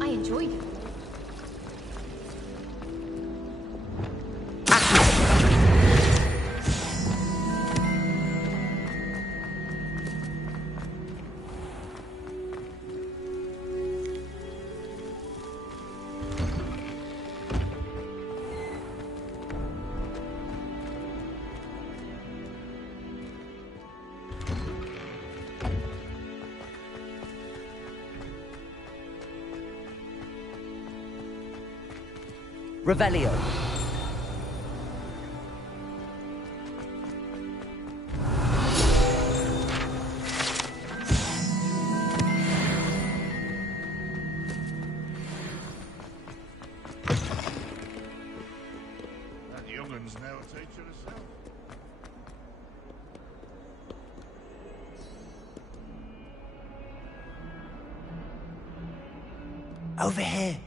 I enjoyed it. Revelio. That youngun's now a teacher herself. Over here.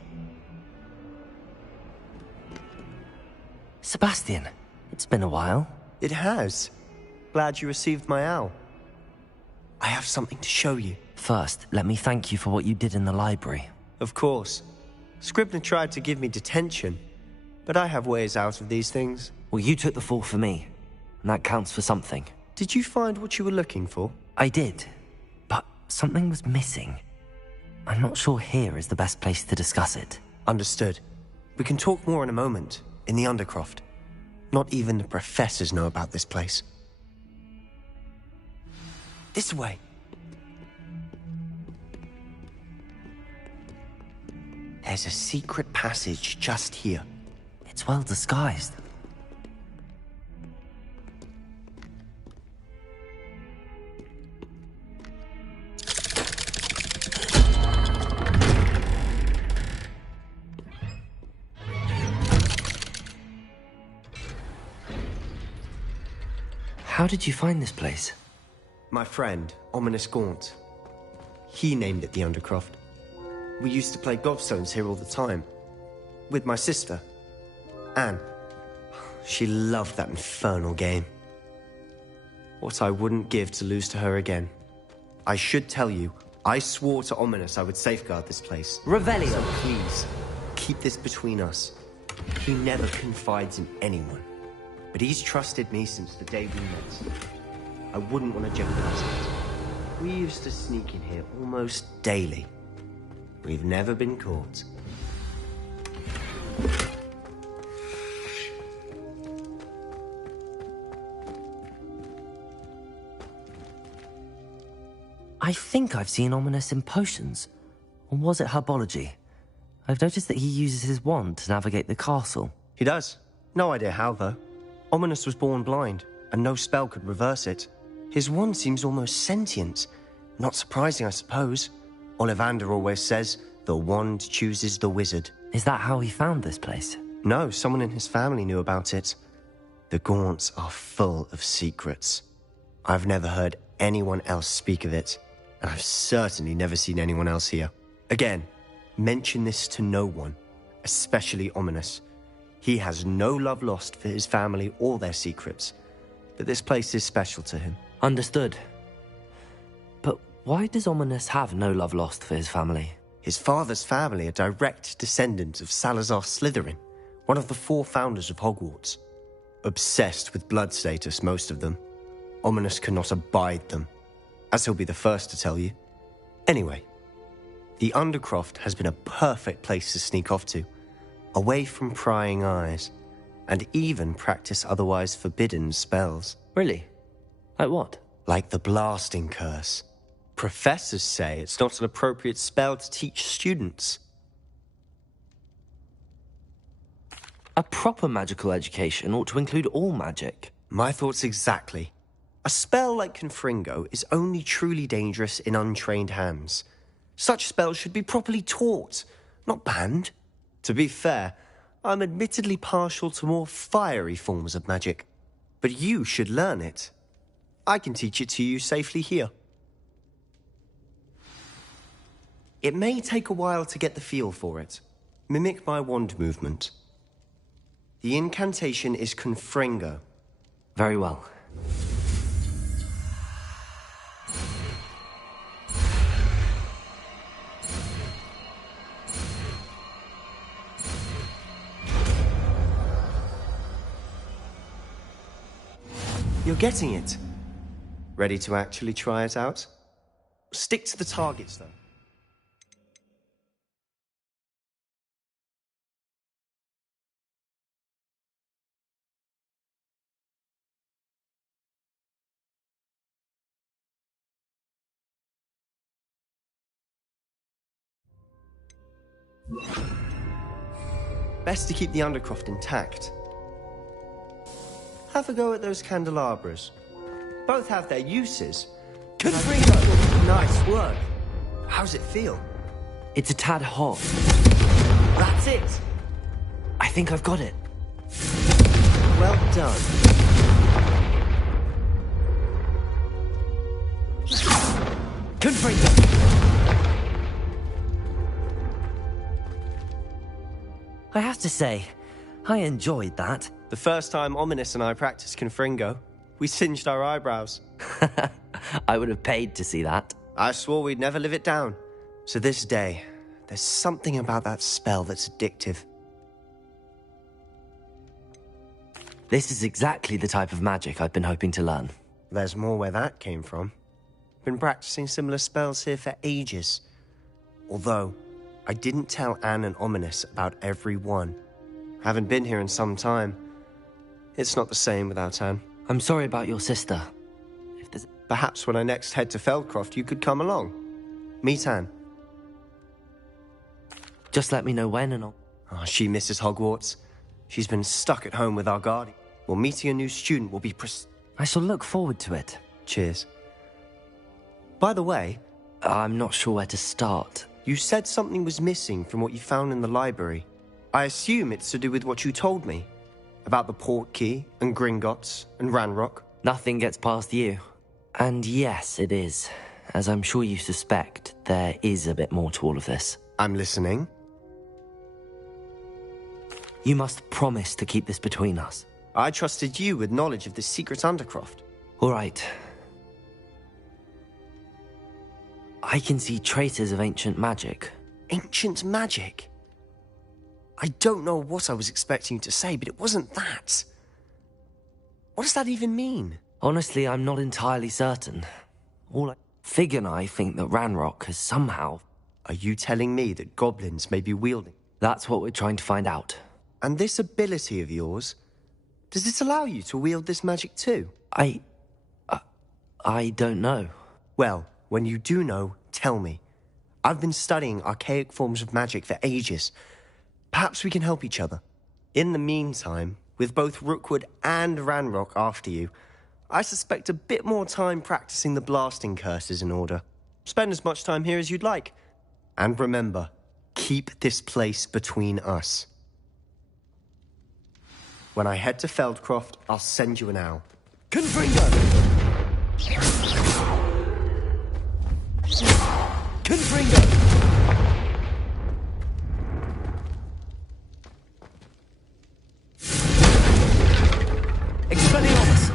Sebastian, it's been a while. It has. Glad you received my owl. I have something to show you. First, let me thank you for what you did in the library. Of course. Scribner tried to give me detention, but I have ways out of these things. Well, you took the fall for me, and that counts for something. Did you find what you were looking for? I did, but something was missing. I'm not sure here is the best place to discuss it. Understood. We can talk more in a moment, in the Undercroft. Not even the professors know about this place. This way. There's a secret passage just here. It's well disguised. How did you find this place? My friend, Ominous Gaunt. He named it the Undercroft. We used to play gobstones here all the time. With my sister, Anne. She loved that infernal game. What I wouldn't give to lose to her again. I should tell you, I swore to Ominous I would safeguard this place. Revelio. So please, keep this between us. He never confides in anyone. But he's trusted me since the day we met. I wouldn't want to jeopardize it. We used to sneak in here almost daily. We've never been caught. I think I've seen Ominous in potions. Or was it herbology? I've noticed that he uses his wand to navigate the castle. He does. No idea how, though. Ominous was born blind, and no spell could reverse it. His wand seems almost sentient. Not surprising, I suppose. Ollivander always says, the wand chooses the wizard. Is that how he found this place? No, someone in his family knew about it. The Gaunts are full of secrets. I've never heard anyone else speak of it, and I've certainly never seen anyone else here. Again, mention this to no one, especially Ominous. He has no love lost for his family or their secrets, but this place is special to him. Understood. But why does Ominous have no love lost for his family? His father's family are direct descendants of Salazar Slytherin, one of the 4 founders of Hogwarts. Obsessed with blood status, most of them. Ominous cannot abide them, as he'll be the first to tell you. Anyway, the Undercroft has been a perfect place to sneak off to, away from prying eyes, and even practice otherwise forbidden spells. Really? Like what? Like the blasting curse. Professors say it's not an appropriate spell to teach students. A proper magical education ought to include all magic. My thoughts exactly. A spell like Confringo is only truly dangerous in untrained hands. Such spells should be properly taught, not banned. To be fair, I'm admittedly partial to more fiery forms of magic. But you should learn it. I can teach it to you safely here. It may take a while to get the feel for it. Mimic my wand movement. The incantation is Confringo. Very well. You're getting it. Ready to actually try it out? Stick to the targets, though. Best to keep the Undercroft intact. Have a go at those candelabras. Both have their uses. Confringo! Nice work. How's it feel? It's a tad hot. That's it! I think I've got it. Well done. Confringo! I have to say, I enjoyed that. The first time Ominous and I practiced Confringo, we singed our eyebrows. I would have paid to see that. I swore we'd never live it down. So this day, there's something about that spell that's addictive. This is exactly the type of magic I've been hoping to learn. There's more where that came from. Been practicing similar spells here for ages. Although, I didn't tell Anne and Ominous about every one. Haven't been here in some time. It's not the same without Anne. I'm sorry about your sister. If there's... Perhaps when I next head to Feldcroft, you could come along. Meet Anne. Just let me know when and I'll... Oh, she misses Hogwarts. She's been stuck at home with our guardian. Well, meeting a new student will be I shall look forward to it. Cheers. By the way... I'm not sure where to start. You said something was missing from what you found in the library. I assume it's to do with what you told me. About the port key, and Gringotts, and Ranrock. Nothing gets past you. And yes, it is. As I'm sure you suspect, there is a bit more to all of this. I'm listening. You must promise to keep this between us. I trusted you with knowledge of the secret Undercroft. All right. I can see traces of ancient magic. Ancient magic? I don't know what I was expecting you to say, but it wasn't that. What does that even mean? Honestly, I'm not entirely certain. Fig and I think that Ranrock has somehow... Are you telling me that goblins may be wielding? That's what we're trying to find out. And this ability of yours, does it allow you to wield this magic too? I don't know. Well, when you do know, tell me. I've been studying archaic forms of magic for ages. Perhaps we can help each other. In the meantime, with both Rookwood and Ranrock after you, I suspect a bit more time practicing the blasting curse is in order. Spend as much time here as you'd like. And remember, keep this place between us. When I head to Feldcroft, I'll send you an owl. Confringo! Confringo! Expelliarmus!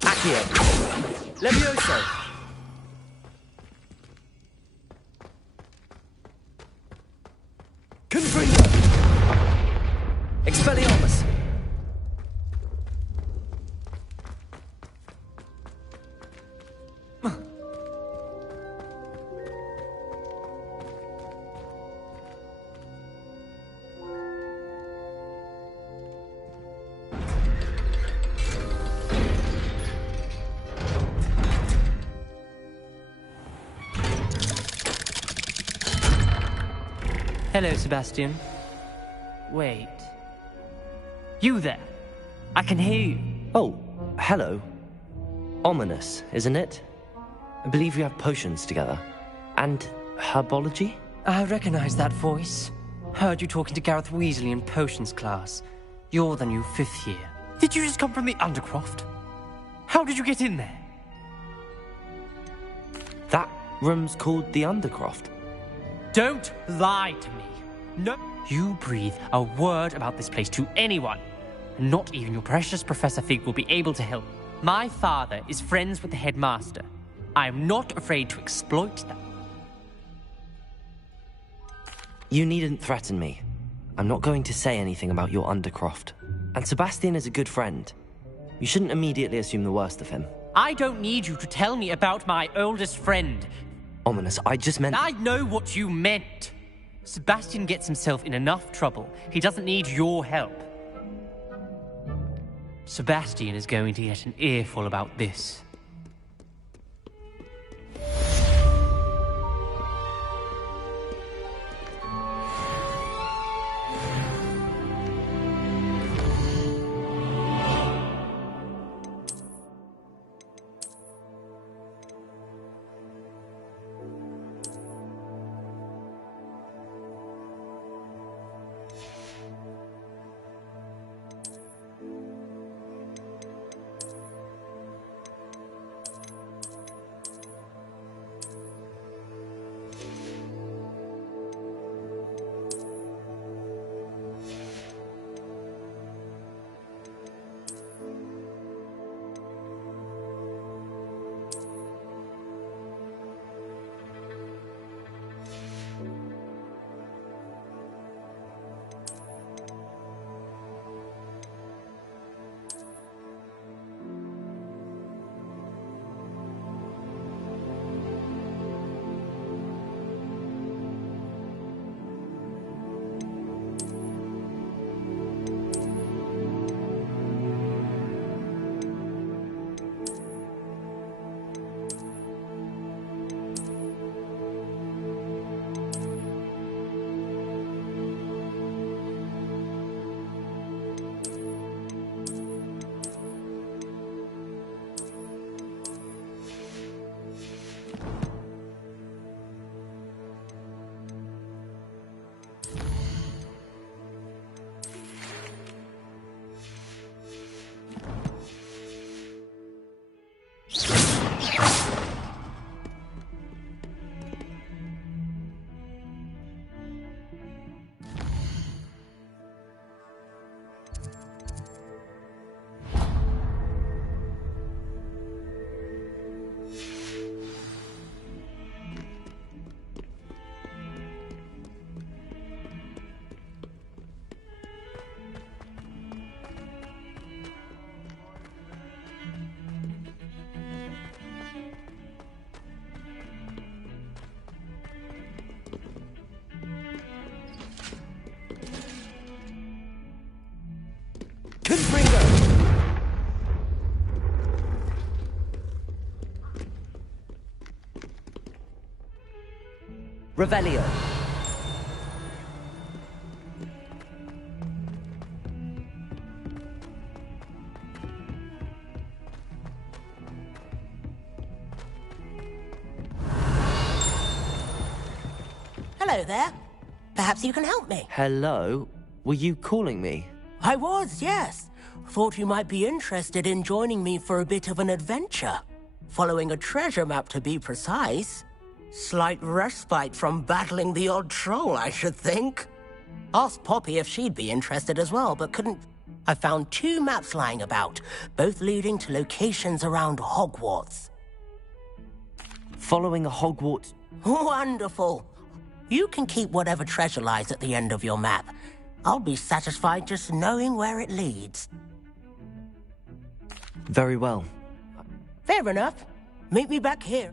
Accio! Levioso! Confringo! Expelliarmus! Hello, Sebastian. Wait. You there? I can hear you. Oh, hello. Ominous, isn't it? I believe we have potions together. And herbology? I recognize that voice. Heard you talking to Gareth Weasley in potions class. You're the new 5th year. Did you just come from the Undercroft? How did you get in there? That room's called the Undercroft. Don't lie to me. No. You breathe a word about this place to anyone. Not even your precious Professor Fig will be able to help. My father is friends with the headmaster. I am not afraid to exploit that. You needn't threaten me. I'm not going to say anything about your Undercroft. And Sebastian is a good friend. You shouldn't immediately assume the worst of him. I don't need you to tell me about my oldest friend. Ominous, I just meant... I know what you meant. Sebastian gets himself in enough trouble. He doesn't need your help. Sebastian is going to get an earful about this. Revelio. Hello there. Perhaps you can help me. Hello? Were you calling me? I was, yes. Thought you might be interested in joining me for a bit of an adventure. Following a treasure map, to be precise. Slight respite from battling the odd troll, I should think. Asked Poppy if she'd be interested as well, but couldn't. I found 2 maps lying about, both leading to locations around Hogwarts. Following a Hogwarts... Wonderful. You can keep whatever treasure lies at the end of your map. I'll be satisfied just knowing where it leads. Very well. Fair enough. Meet me back here.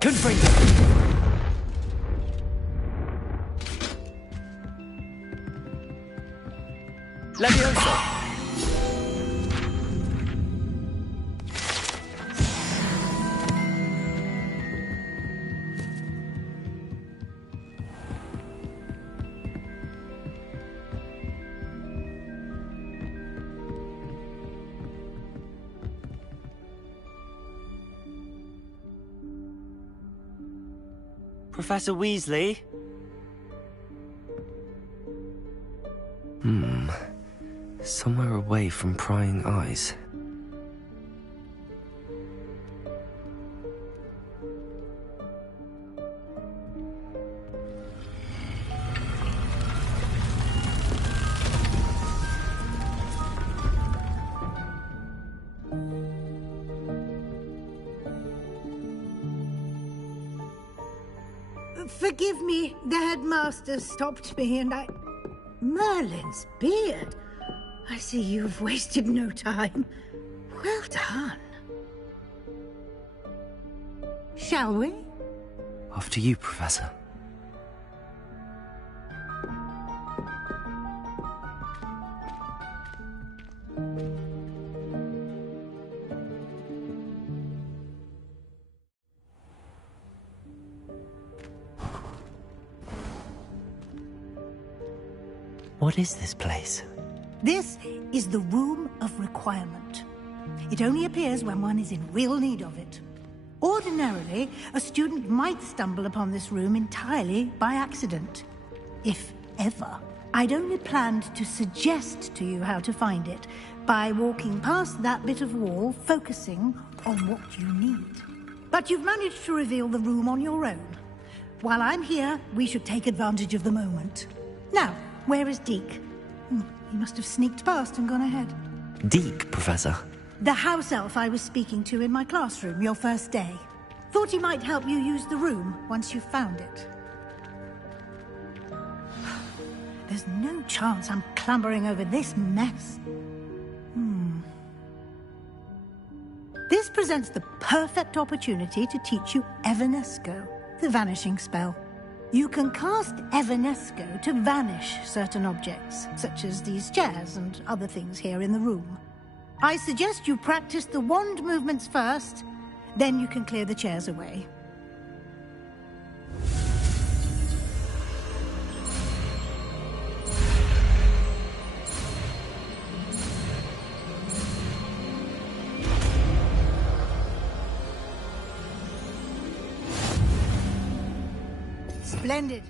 Confringo! Levioso! Professor Weasley? Somewhere away from prying eyes. Forgive me, the headmaster stopped me and I... Merlin's beard. I see you've wasted no time. Well done. Shall we? After you, Professor. What is this place? This is the Room of Requirement. It only appears when one is in real need of it. Ordinarily, a student might stumble upon this room entirely by accident. If ever. I'd only planned to suggest to you how to find it by walking past that bit of wall, focusing on what you need. But you've managed to reveal the room on your own. While I'm here, we should take advantage of the moment. Now, where is Deke? He must have sneaked past and gone ahead. Deke, Professor. The house elf I was speaking to in my classroom your first day. Thought he might help you use the room once you found it. There's no chance I'm clambering over this mess. This presents the perfect opportunity to teach you Evanesco, the vanishing spell. You can cast Evanesco to vanish certain objects, such as these chairs and other things here in the room. I suggest you practice the wand movements first, then you can clear the chairs away. Splendid.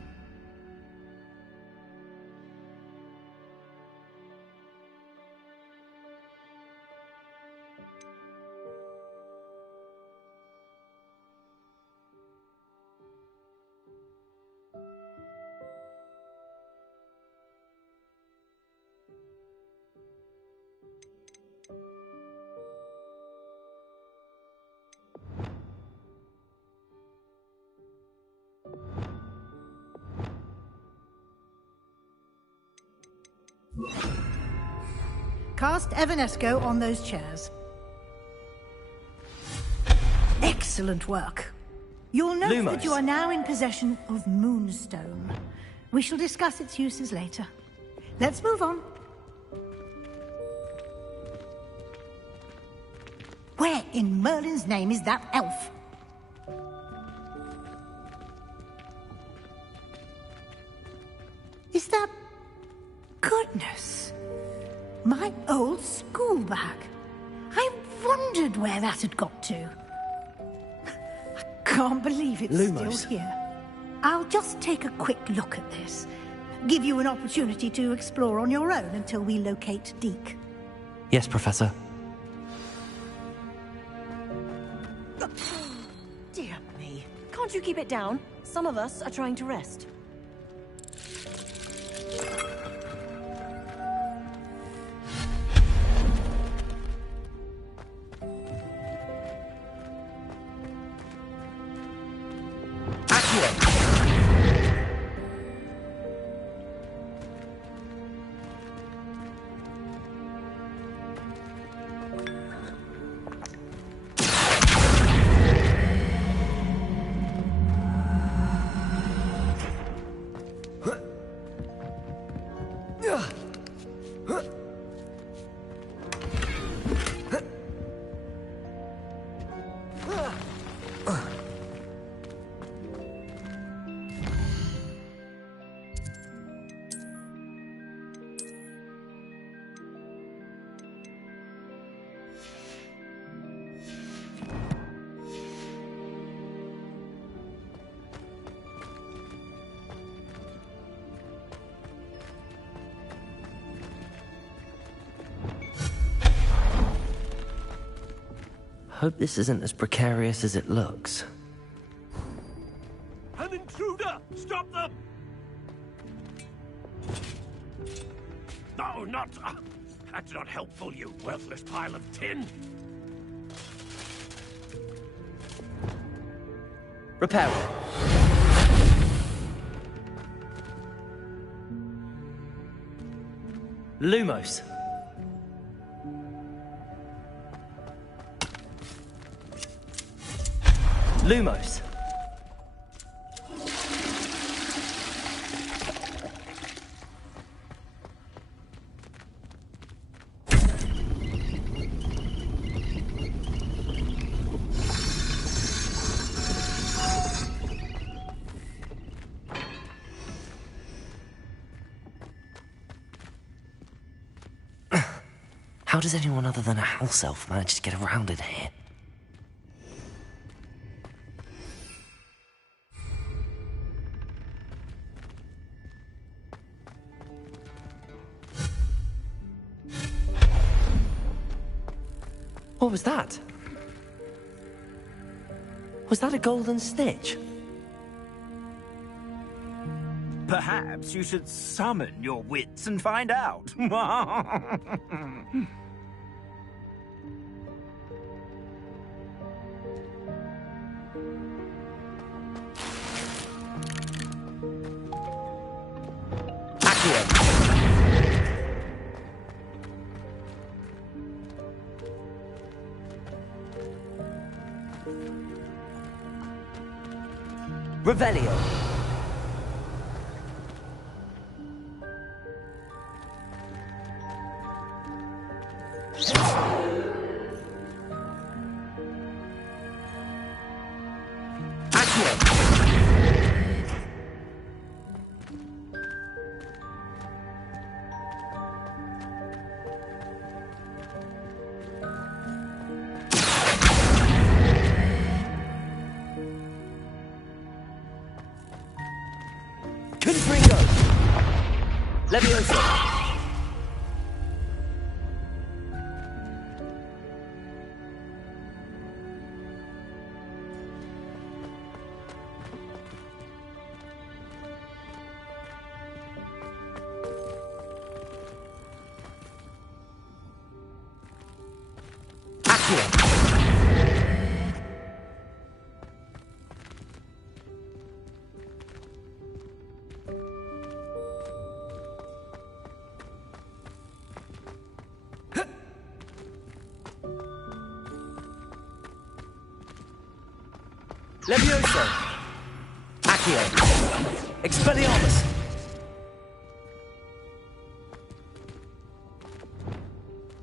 Cast Evanesco on those chairs. Excellent work. You'll note Lumos. that you are now in possession of Moonstone. We shall discuss its uses later. Let's move on. Where in Merlin's name is that elf? Is that... Goodness. My old school bag. I wondered where that had got to. I can't believe it's Lumos. still here. I'll just take a quick look at this. Give you an opportunity to explore on your own until we locate Deke. Yes, Professor. Dear me. Can't you keep it down? Some of us are trying to rest. Hope this isn't as precarious as it looks. An intruder! Stop them! No, not... that's not helpful, you worthless pile of tin! Repair it. Lumos. Lumos. How does anyone other than a house elf manage to get around in here? What was that? Was that a golden snitch? Perhaps you should summon your wits and find out. Revelio. Levioso. Levioso. Accio. Expelliarmus.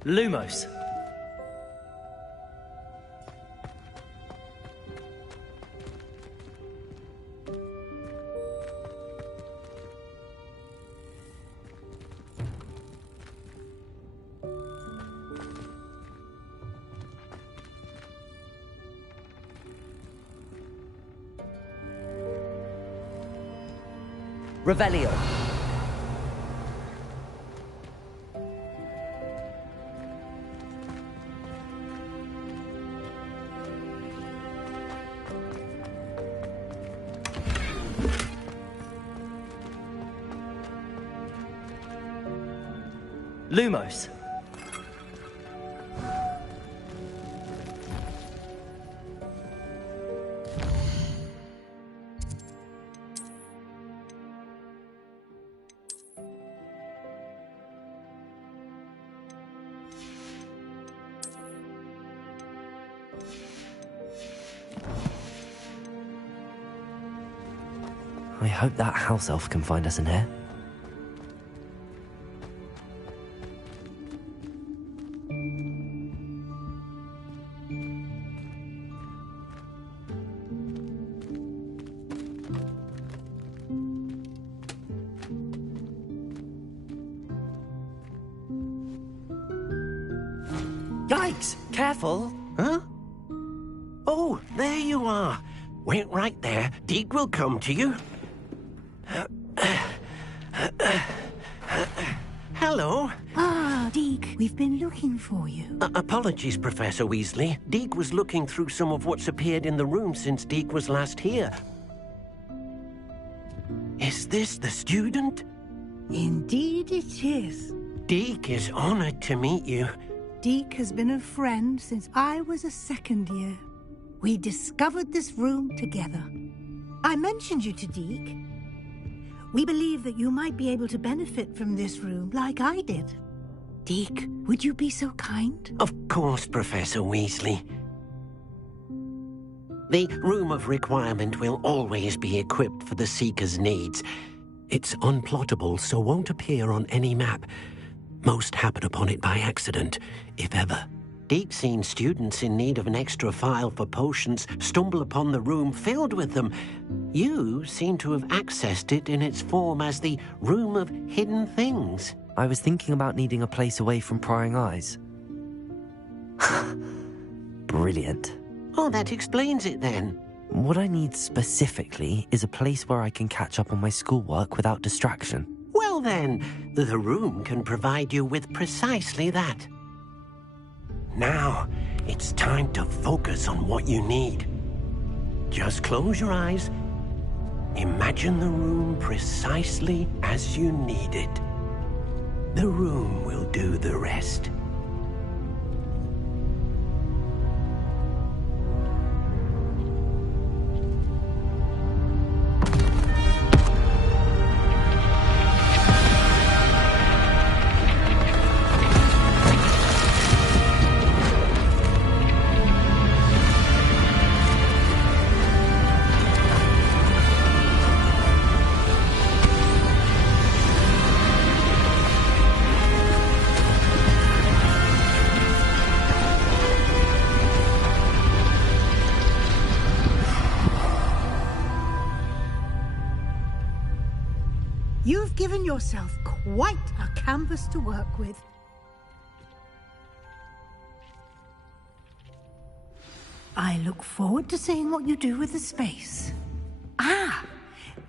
Lumos. Revelio. Lumos. I hope that house elf can find us in here. Deeks, careful! Huh? Oh, there you are. Wait right there. Deke will come to you. Hello. Ah, Deke, we've been looking for you. Apologies, Professor Weasley. Deke was looking through some of what's appeared in the room since Deke was last here. Is this the student? Indeed it is. Deke is honored to meet you. Deke has been a friend since I was a second year. We discovered this room together. I mentioned you to Deke. We believe that you might be able to benefit from this room like I did. Deke, would you be so kind? Of course, Professor Weasley. The Room of Requirement will always be equipped for the Seeker's needs. It's unplottable, so won't appear on any map. Most happen upon it by accident, if ever. Deep-seen students in need of an extra file for potions stumble upon the room filled with them. You seem to have accessed it in its form as the Room of Hidden Things. I was thinking about needing a place away from prying eyes. Brilliant. Oh, that explains it then. What I need specifically is a place where I can catch up on my schoolwork without distraction. Well then, the room can provide you with precisely that. Now, it's time to focus on what you need. Just close your eyes. Imagine the room precisely as you need it. The room will do the rest. You've given yourself quite a canvas to work with. I look forward to seeing what you do with the space. Ah,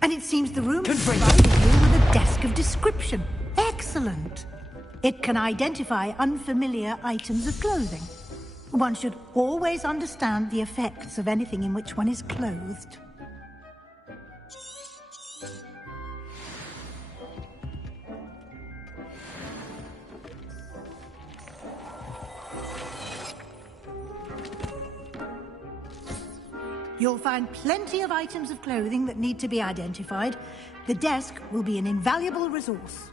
and it seems the room has provided you with a desk of description. Excellent. It can identify unfamiliar items of clothing. One should always understand the effects of anything in which one is clothed. You'll find plenty of items of clothing that need to be identified. The desk will be an invaluable resource.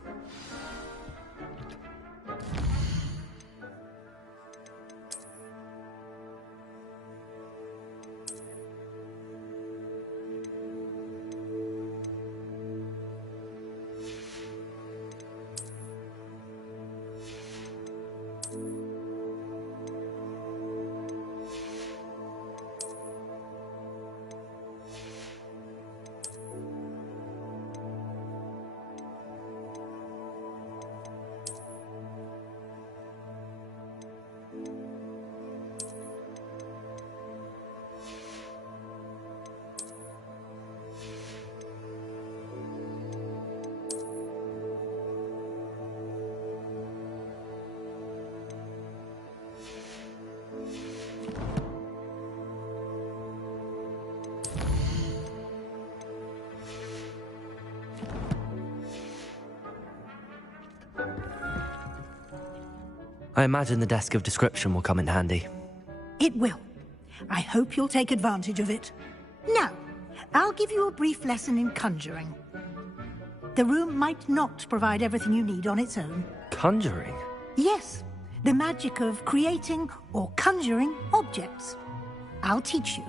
I imagine the desk of description will come in handy. It will. I hope you'll take advantage of it. Now, I'll give you a brief lesson in conjuring. The room might not provide everything you need on its own. Conjuring? Yes, the magic of creating or conjuring objects. I'll teach you.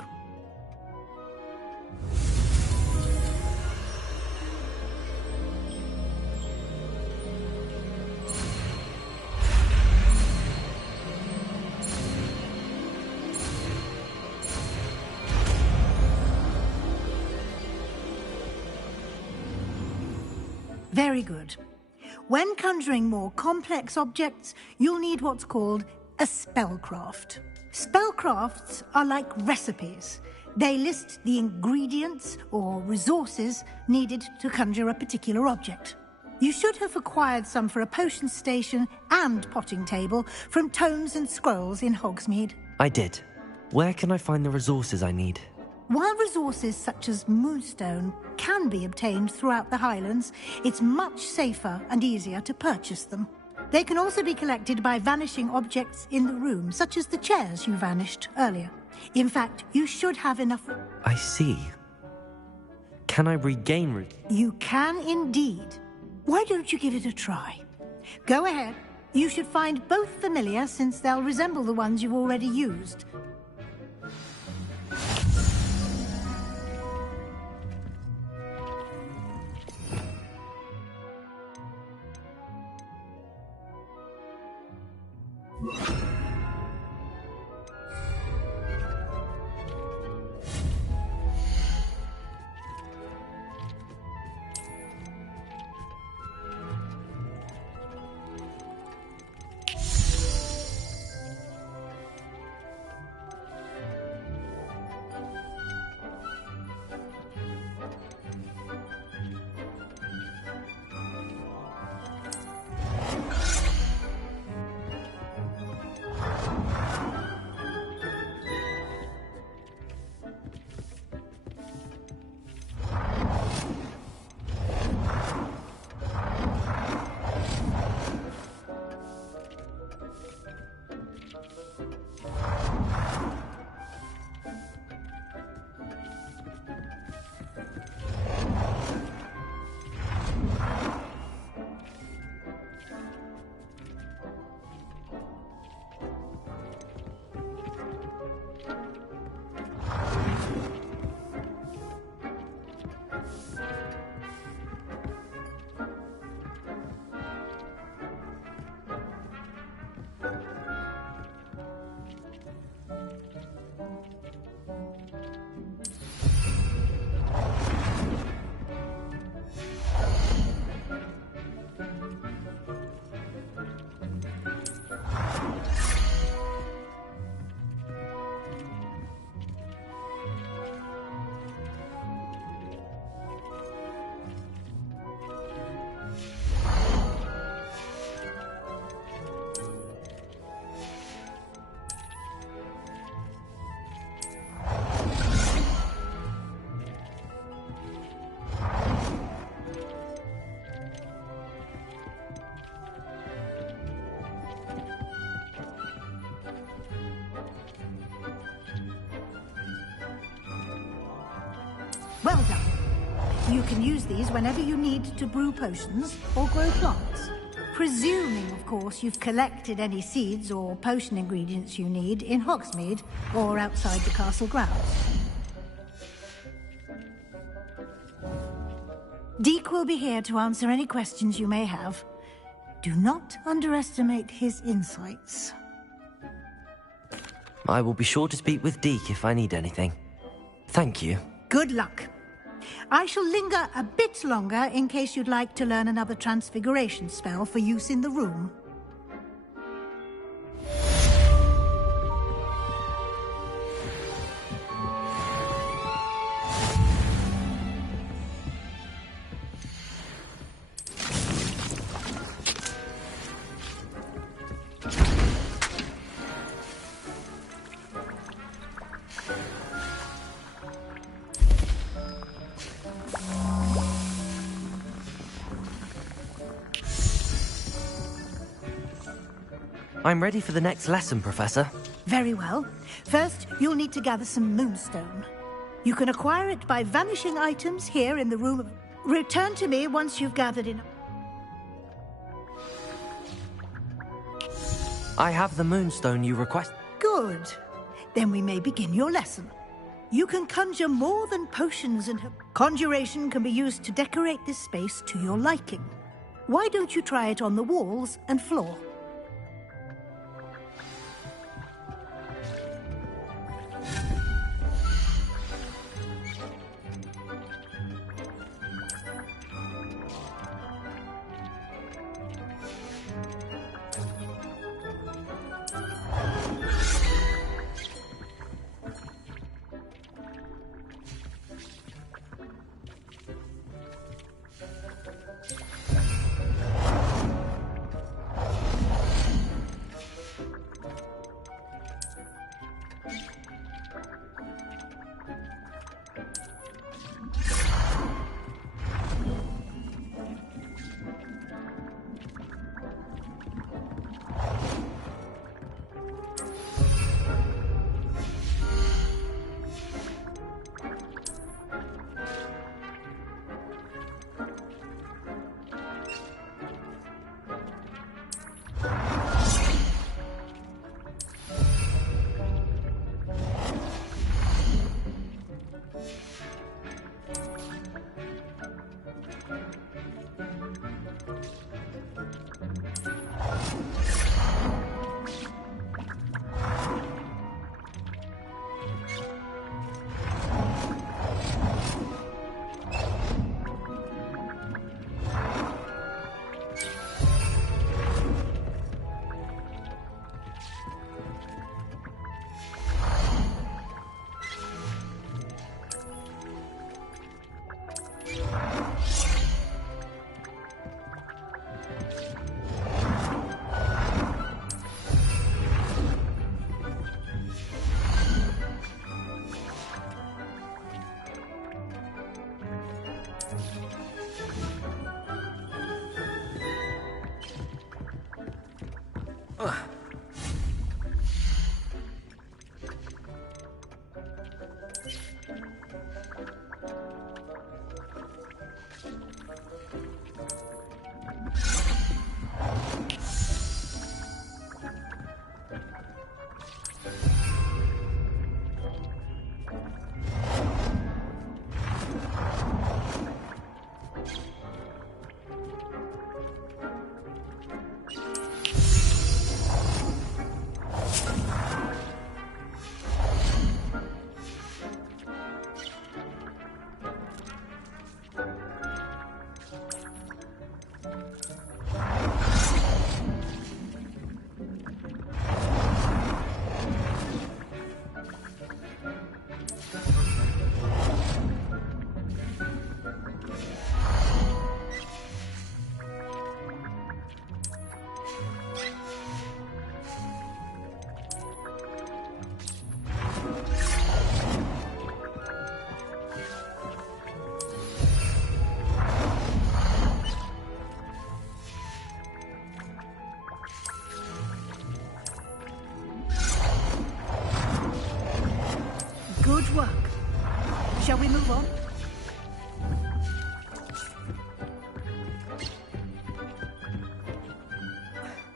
Very good. When conjuring more complex objects, you'll need what's called a spellcraft. Spellcrafts are like recipes. They list the ingredients or resources needed to conjure a particular object. You should have acquired some for a potion station and potting table from tomes and scrolls in Hogsmeade. I did. Where can I find the resources I need? While resources such as Moonstone can be obtained throughout the Highlands, it's much safer and easier to purchase them. They can also be collected by vanishing objects in the room, such as the chairs you vanished earlier. In fact, you should have enough... I see. Can I regain... You can indeed. Why don't you give it a try? Go ahead. You should find both familiar, since they'll resemble the ones you've already used. Well done. You can use these whenever you need to brew potions or grow plants. Presuming, of course, you've collected any seeds or potion ingredients you need in Hogsmeade or outside the castle grounds. Deke will be here to answer any questions you may have. Do not underestimate his insights. I will be sure to speak with Deke if I need anything. Thank you. Good luck. I shall linger a bit longer in case you'd like to learn another transfiguration spell for use in the room. I'm ready for the next lesson, Professor. Very well. First, you'll need to gather some Moonstone. You can acquire it by vanishing items here in the room of... Return to me once you've gathered enough. I have the Moonstone you request. Good. Then we may begin your lesson. You can conjure more than potions and... Conjuration can be used to decorate this space to your liking. Why don't you try it on the walls and floor? Good work. Shall we move on?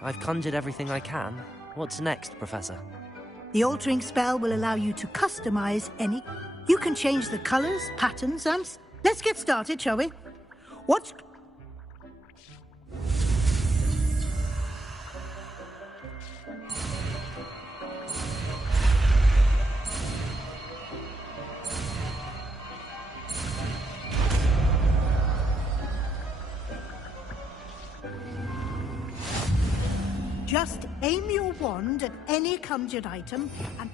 I've conjured everything I can. What's next, Professor? The altering spell will allow you to customize any... You can change the colors, patterns, and... Let's get started, shall we? What's... Just aim your wand at any conjured item and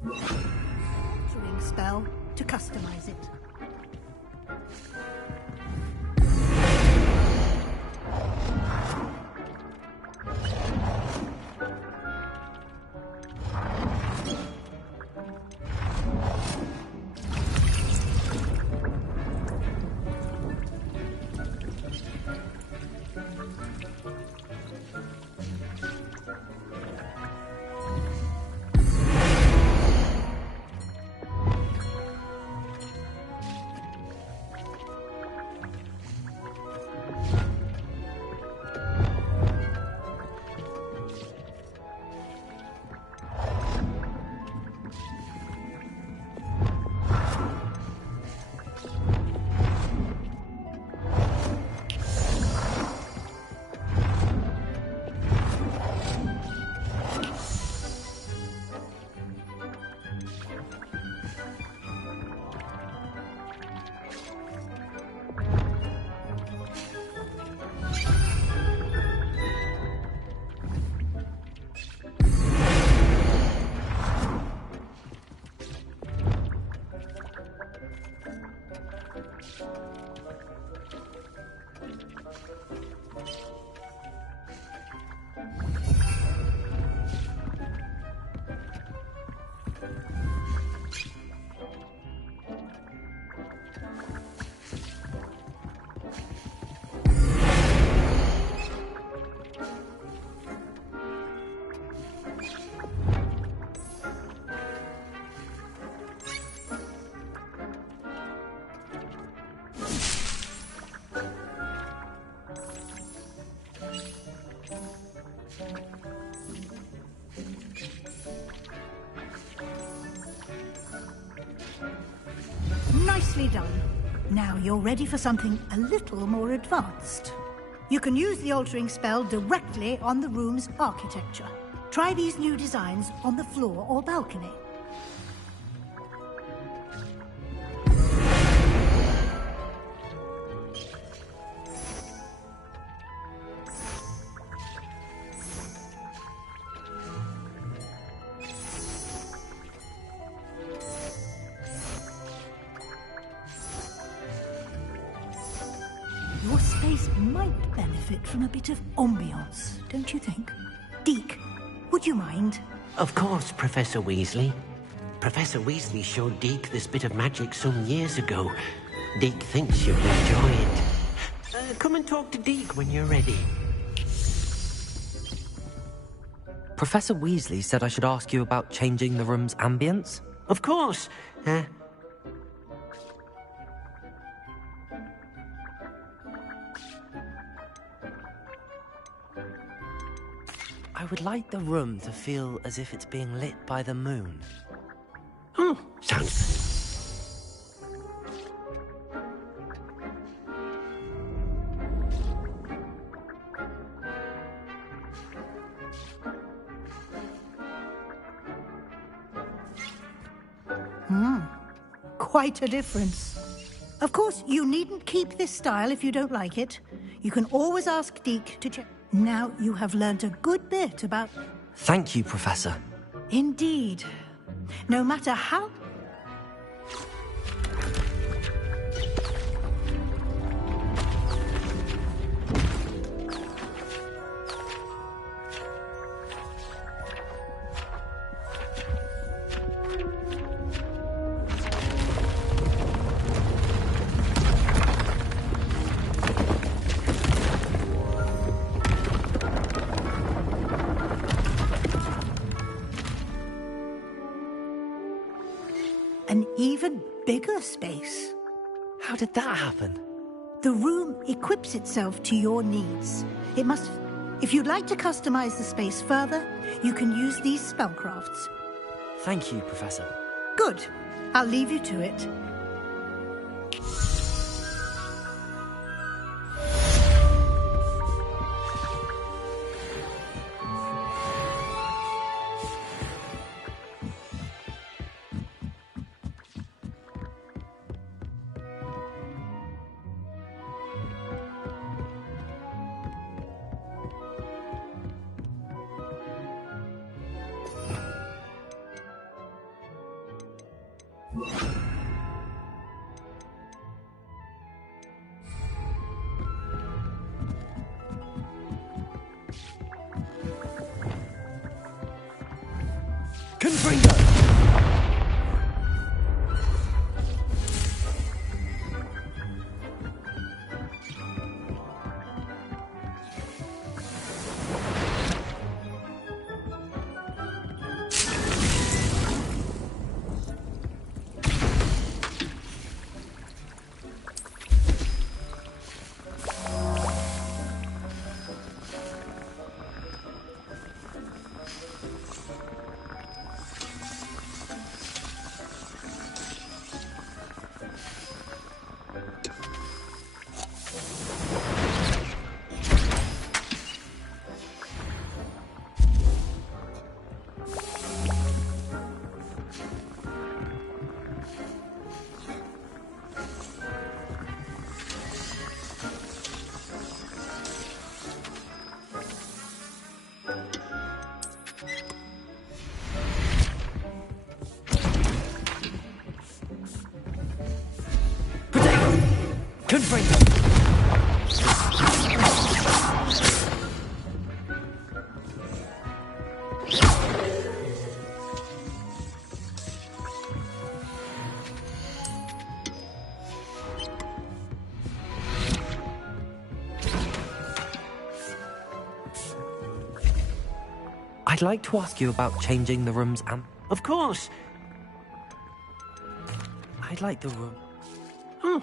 perform altering spell to customize it. Nicely done. Now you're ready for something a little more advanced. You can use the altering spell directly on the room's architecture. Try these new designs on the floor or balcony. Your space might benefit from a bit of ambiance, don't you think? Deke, would you mind? Of course, Professor Weasley. Professor Weasley showed Deke this bit of magic some years ago. Deke thinks you'll enjoy it. Come and talk to Deke when you're ready. Professor Weasley said I should ask you about changing the room's ambience. Of course. I would like the room to feel as if it's being lit by the moon. Oh, sounds... Quite a difference. Of course, you needn't keep this style if you don't like it. You can always ask Deke to check. Now you have learnt a good bit about... Thank you, Professor. Indeed. No matter how... An even bigger space. How did that happen? The room equips itself to your needs. It must... If you'd like to customize the space further, you can use these spellcrafts. Thank you, Professor. Good. I'll leave you to it. I'd like to ask you about changing the room's Of course. I'd like the room... Oh.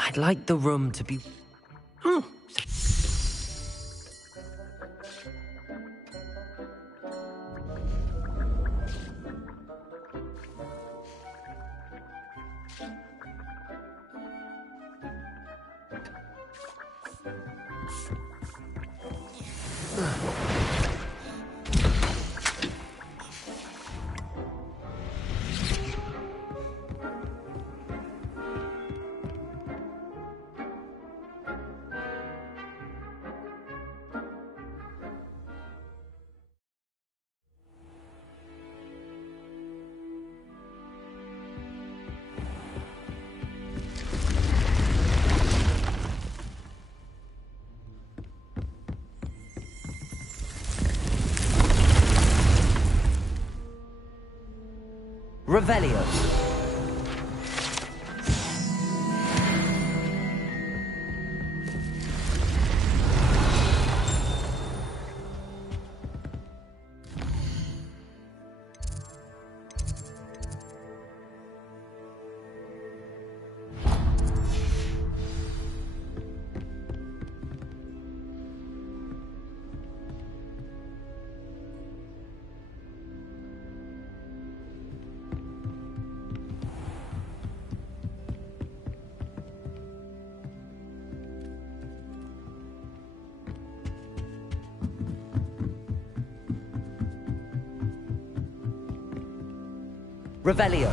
I'd like the room to be... Oh. Revelio. Revelio.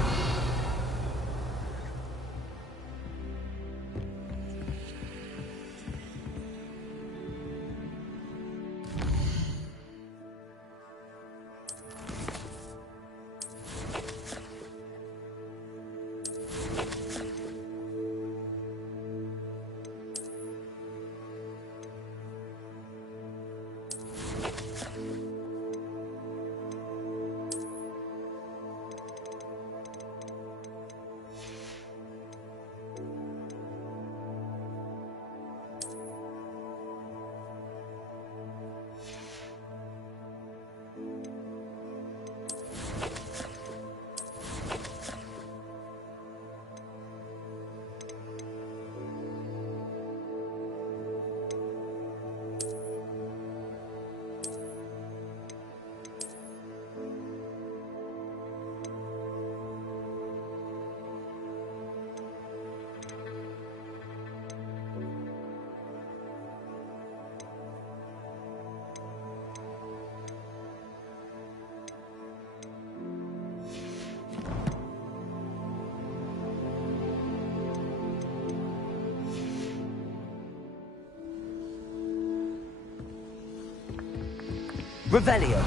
Revelio.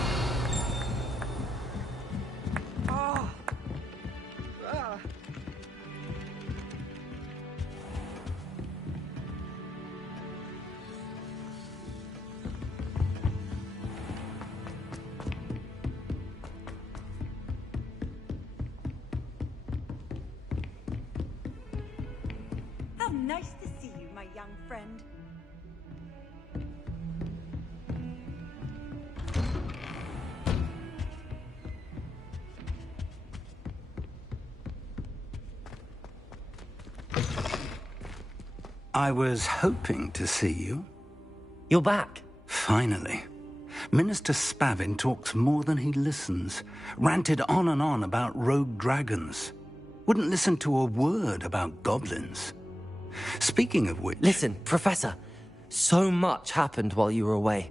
How nice to see you, my young friend. I was hoping to see you. You're back. Finally. Minister Spavin talks more than he listens. Ranted on and on about rogue dragons. Wouldn't listen to a word about goblins. Speaking of which... Listen, Professor. So much happened while you were away.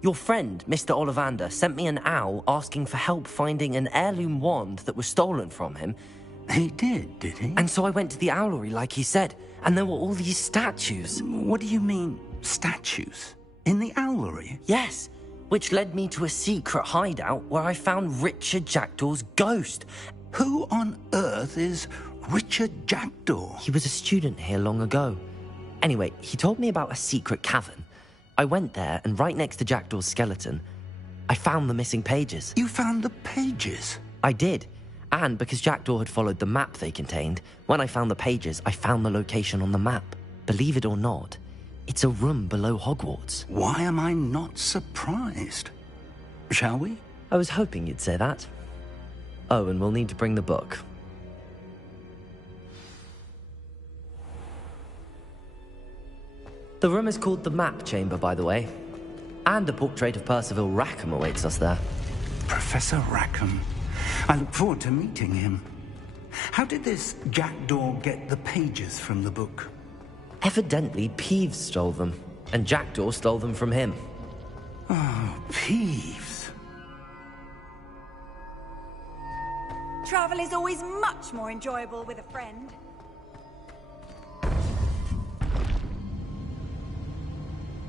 Your friend, Mr. Ollivander, sent me an owl asking for help finding an heirloom wand that was stolen from him. He did he? And so I went to the owlery like he said, and there were all these statues. What do you mean, statues? In the owlery? Yes, which led me to a secret hideout where I found Richard Jackdaw's ghost. Who on earth is Richard Jackdaw? He was a student here long ago. Anyway, he told me about a secret cavern. I went there, and right next to Jackdaw's skeleton, I found the missing pages. You found the pages? I did. And because Jackdaw had followed the map they contained, when I found the pages, I found the location on the map. Believe it or not, it's a room below Hogwarts. Why am I not surprised? Shall we? I was hoping you'd say that. Oh, and we'll need to bring the book. The room is called the Map Chamber, by the way. And a portrait of Percival Rackham awaits us there. Professor Rackham. I look forward to meeting him. How did this Jackdaw get the pages from the book? Evidently, Peeves stole them, and Jackdaw stole them from him. Oh, Peeves. Travel is always much more enjoyable with a friend.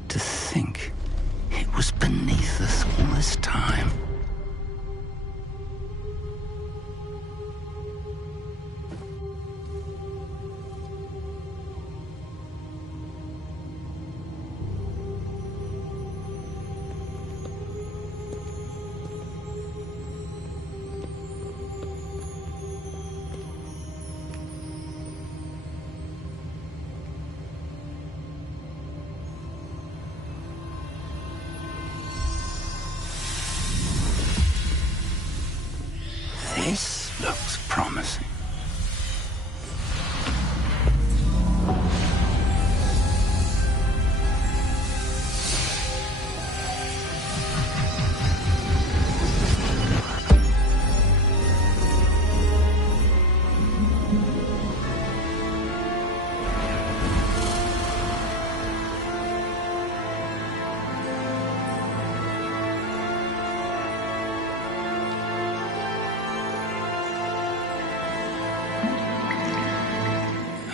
To think it was beneath us all this time.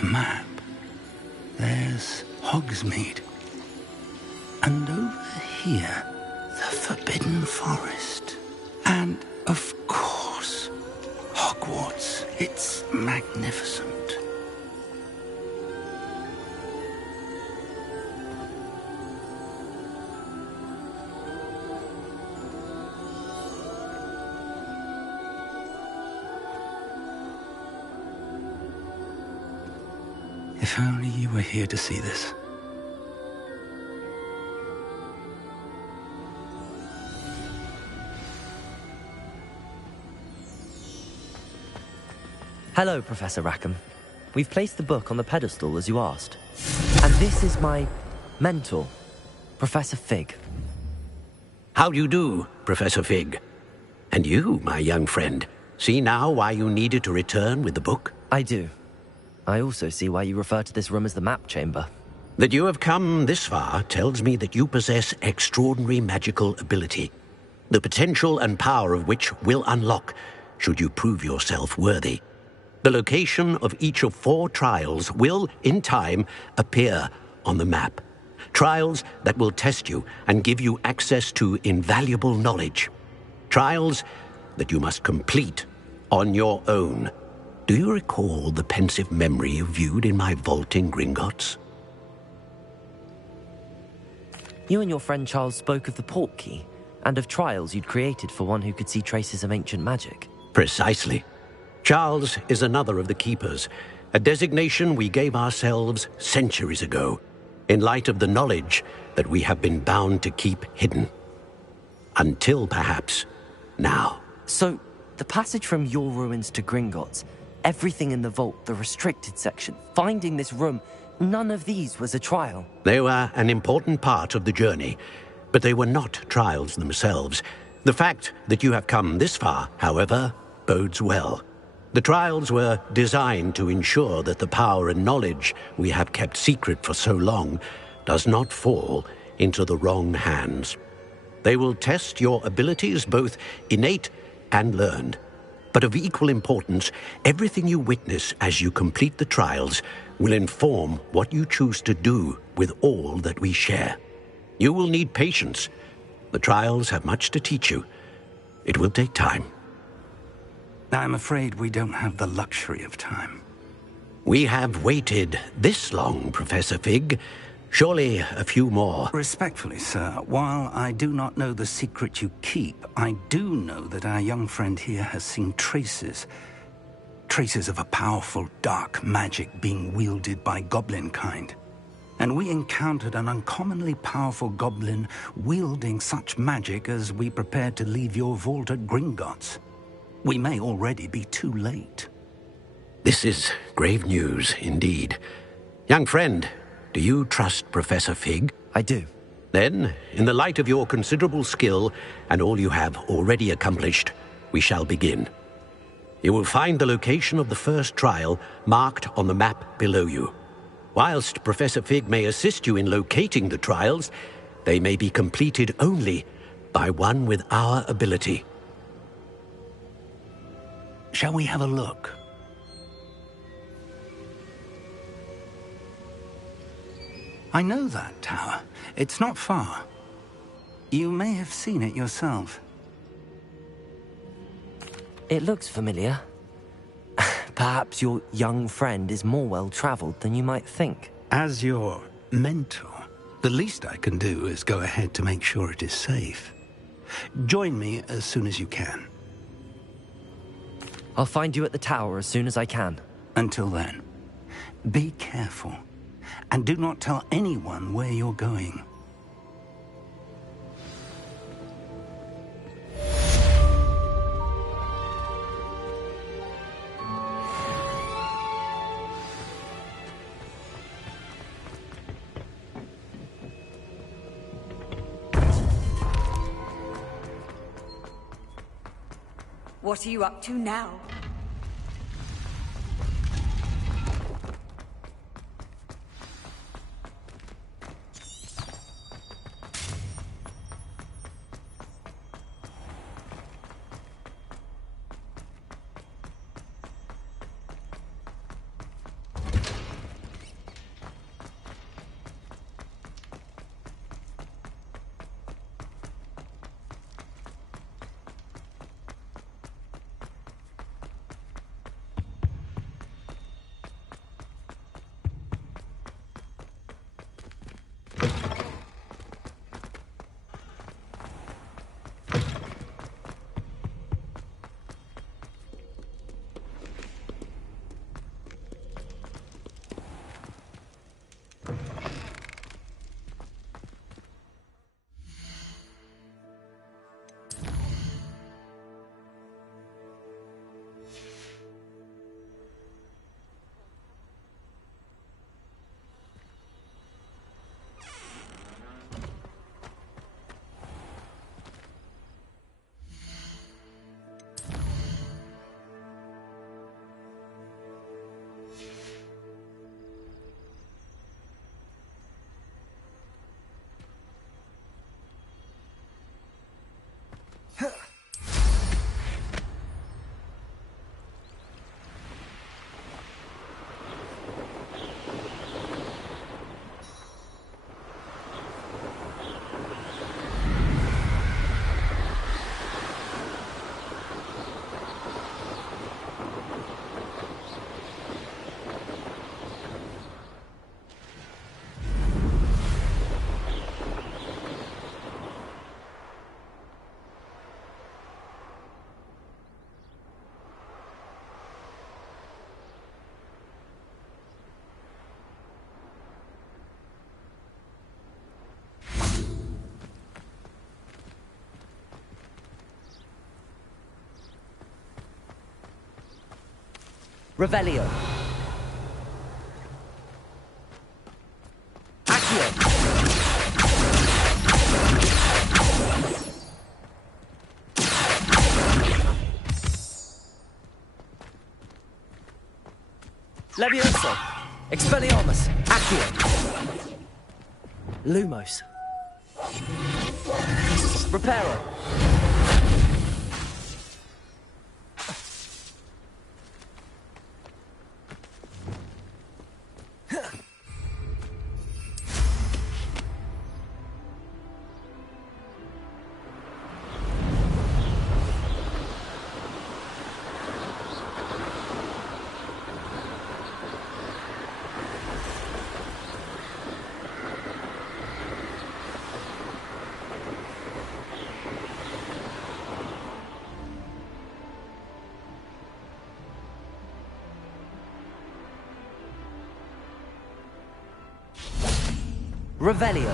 A map. There's Hogsmeade. And over here, the Forbidden Forest. And, of course, Hogwarts. It's magnificent. If only you were here to see this. Hello, Professor Rackham. We've placed the book on the pedestal as you asked. And this is my mentor, Professor Fig. How do you do, Professor Fig? And you, my young friend, see now why you needed to return with the book? I do. I also see why you refer to this room as the map chamber. That you have come this far tells me that you possess extraordinary magical ability, the potential and power of which will unlock should you prove yourself worthy. The location of each of 4 trials will, in time, appear on the map. Trials that will test you and give you access to invaluable knowledge. Trials that you must complete on your own. Do you recall the pensive memory you viewed in my vault in Gringotts? You and your friend Charles spoke of the port key, and of trials you'd created for one who could see traces of ancient magic. Precisely. Charles is another of the Keepers, a designation we gave ourselves centuries ago, in light of the knowledge that we have been bound to keep hidden. Until, perhaps, now. So, the passage from your ruins to Gringotts, everything in the vault, the restricted section, finding this room, none of these was a trial. They were an important part of the journey, but they were not trials themselves. The fact that you have come this far, however, bodes well. The trials were designed to ensure that the power and knowledge we have kept secret for so long does not fall into the wrong hands. They will test your abilities, both innate and learned. But of equal importance, everything you witness as you complete the trials will inform what you choose to do with all that we share. You will need patience. The trials have much to teach you. It will take time. I'm afraid we don't have the luxury of time. We have waited this long, Professor Fig. Surely a few more. Respectfully, sir, while I do not know the secret you keep, I do know that our young friend here has seen traces of a powerful dark magic being wielded by goblin kind. And we encountered an uncommonly powerful goblin wielding such magic as we prepared to leave your vault at Gringotts. We may already be too late. This is grave news indeed. Young friend, do you trust Professor Fig? I do. Then, in the light of your considerable skill and all you have already accomplished, we shall begin. You will find the location of the first trial marked on the map below you. Whilst Professor Fig may assist you in locating the trials, they may be completed only by one with our ability. Shall we have a look? I know that tower. It's not far. You may have seen it yourself. It looks familiar. Perhaps your young friend is more well-traveled than you might think. As your mentor, the least I can do is go ahead to make sure it is safe. Join me as soon as you can. I'll find you at the tower as soon as I can. Until then, be careful, and do not tell anyone where you're going. What are you up to now? Revelio. Accio. Levioso. Expelliarmus. Accio. Lumos. Reparo. Revelio.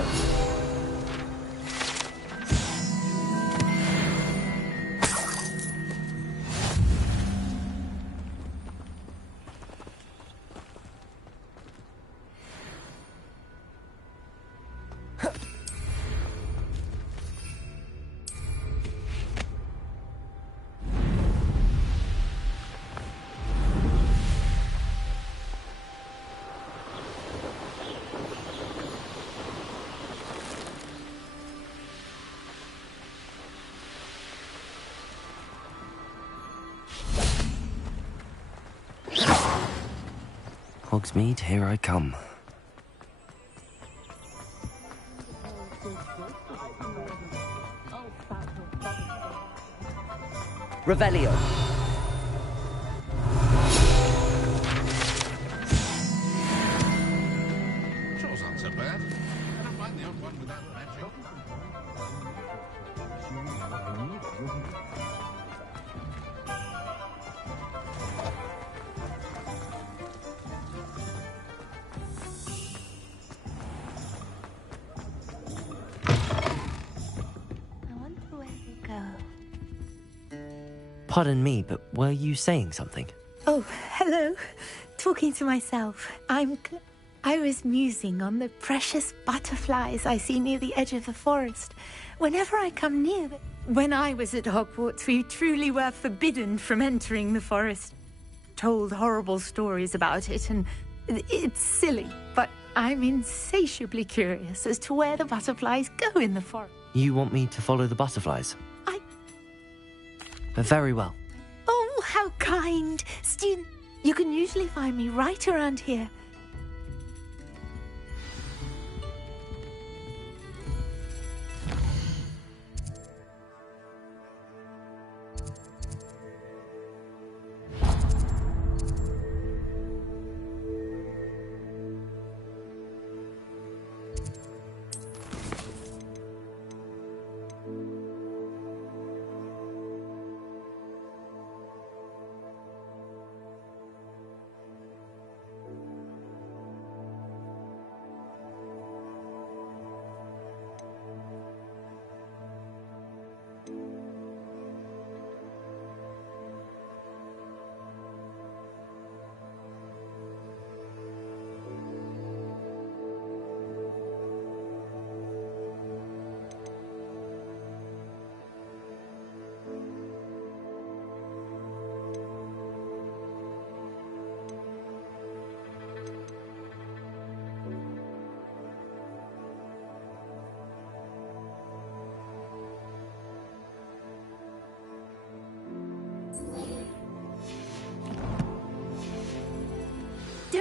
Hogsmeade, here I come. Revelio. Chore's not so bad. I don't mind the odd one without magic. Pardon me, but were you saying something? Oh, hello. Talking to myself. I was musing on the precious butterflies I see near the edge of the forest. Whenever I come near them. When I was at Hogwarts, we truly were forbidden from entering the forest. Told horrible stories about it, and it's silly, but I'm insatiably curious as to where the butterflies go in the forest. You want me to follow the butterflies? Very well. Oh, how kind. Student, you can usually find me right around here.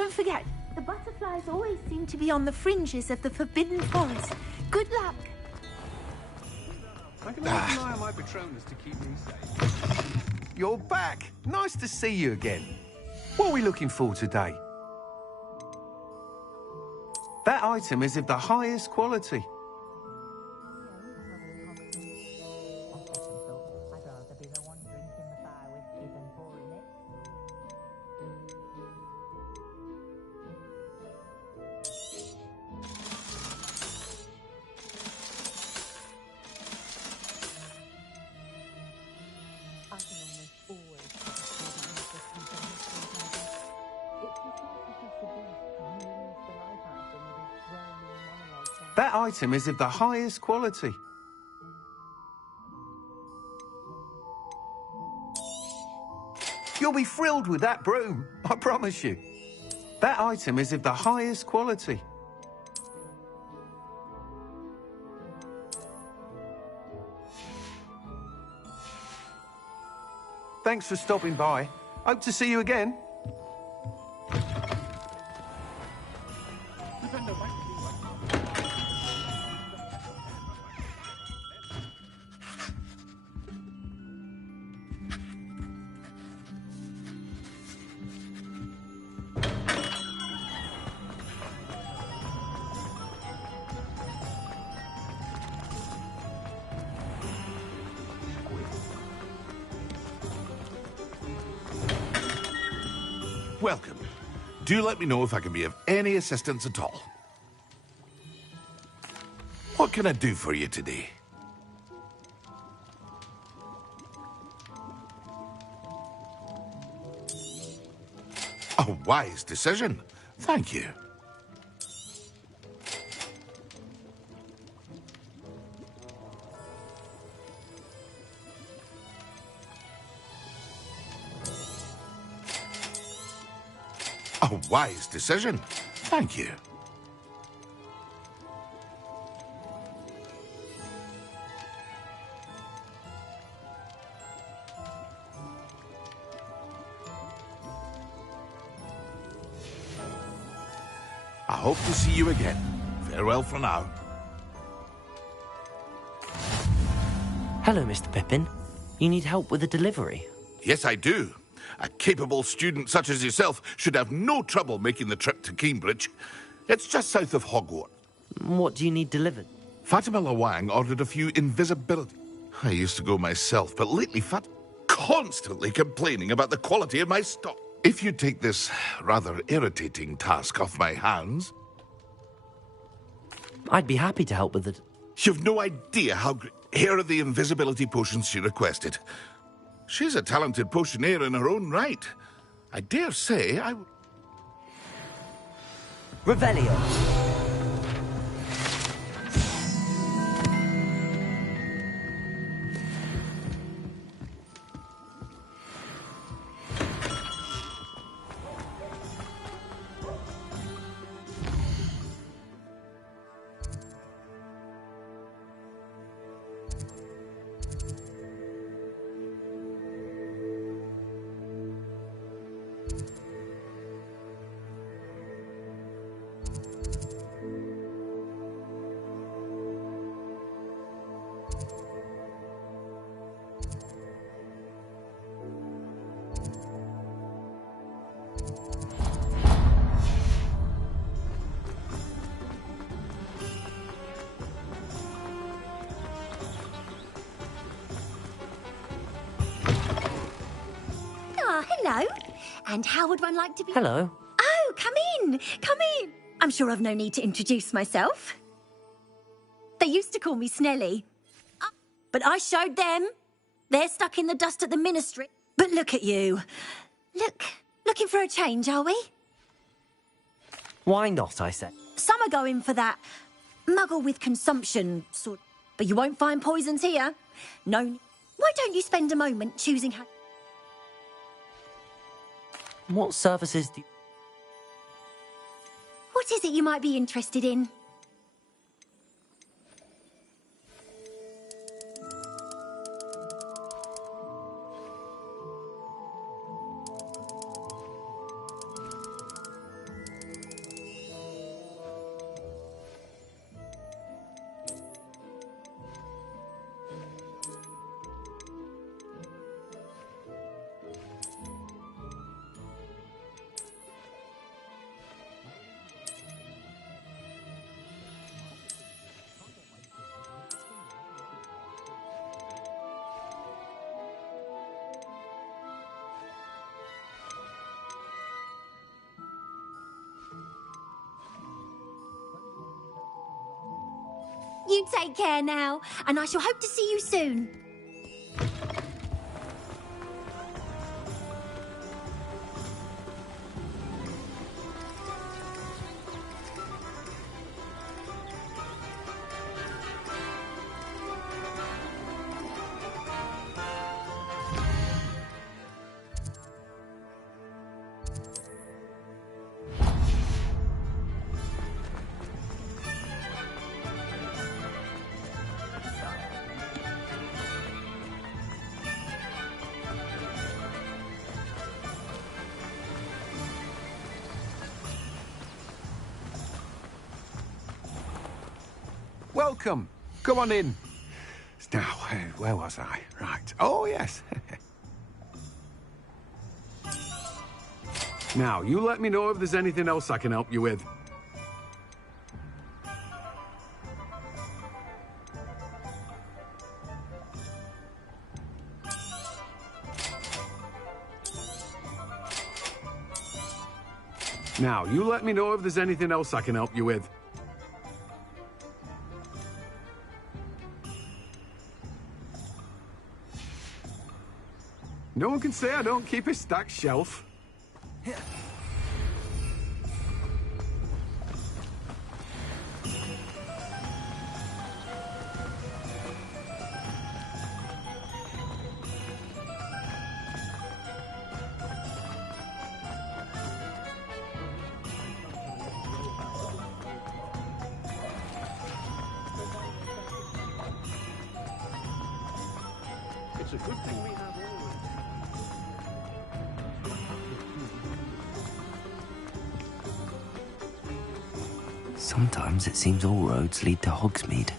don't forget, the butterflies always seem to be on the fringes of the forbidden forest. Good luck. I can only rely on my Patronus to keep me safe. You're back. Nice to see you again. What are we looking for today? That item is of the highest quality. That item is of the highest quality. You'll be thrilled with that broom, I promise you. That item is of the highest quality. Thanks for stopping by. Hope to see you again. Welcome. Do let me know if I can be of any assistance at all. What can I do for you today? A wise decision. Thank you. A wise decision. Thank you. I hope to see you again. Farewell for now. Hello, Mr. Pippin. You need help with a delivery? Yes, I do. A capable student such as yourself should have no trouble making the trip to Cambridge. It's just south of Hogwarts. What do you need delivered? Fatima Lawang ordered a few invisibility. I used to go myself, but lately constantly complaining about the quality of my stock. If you take this rather irritating task off my hands... I'd be happy to help with it. You've no idea how... Here are the invisibility potions she requested. She's a talented potioneer in her own right. I dare say I... Revelio. Hello. And how would one like to be... Hello. Oh, come in. Come in. I'm sure I've no need to introduce myself. They used to call me Snelly. But I showed them. They're stuck in the dust at the ministry. But look at you. Looking for a change, are we? Why not, I said. Some are going for that muggle with consumption sort. But you won't find poisons here. No. Why don't you spend a moment choosing how... What services do you... What is it you might be interested in? You take care now, and I shall hope to see you soon. Welcome. Come on in. Now, where was I? Right. Oh, yes. Now, you let me know if there's anything else I can help you with. Now, you let me know if there's anything else I can help you with. No one can say I don't keep a stacked shelf. It's a good thing we have always. Sometimes it seems all roads lead to Hogsmeade.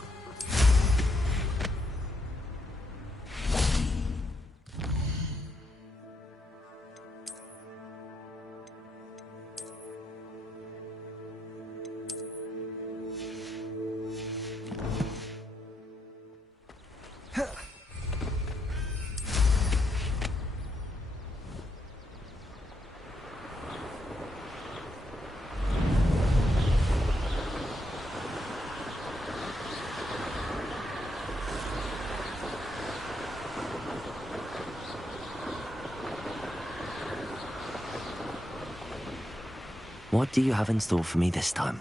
What do you have in store for me this time?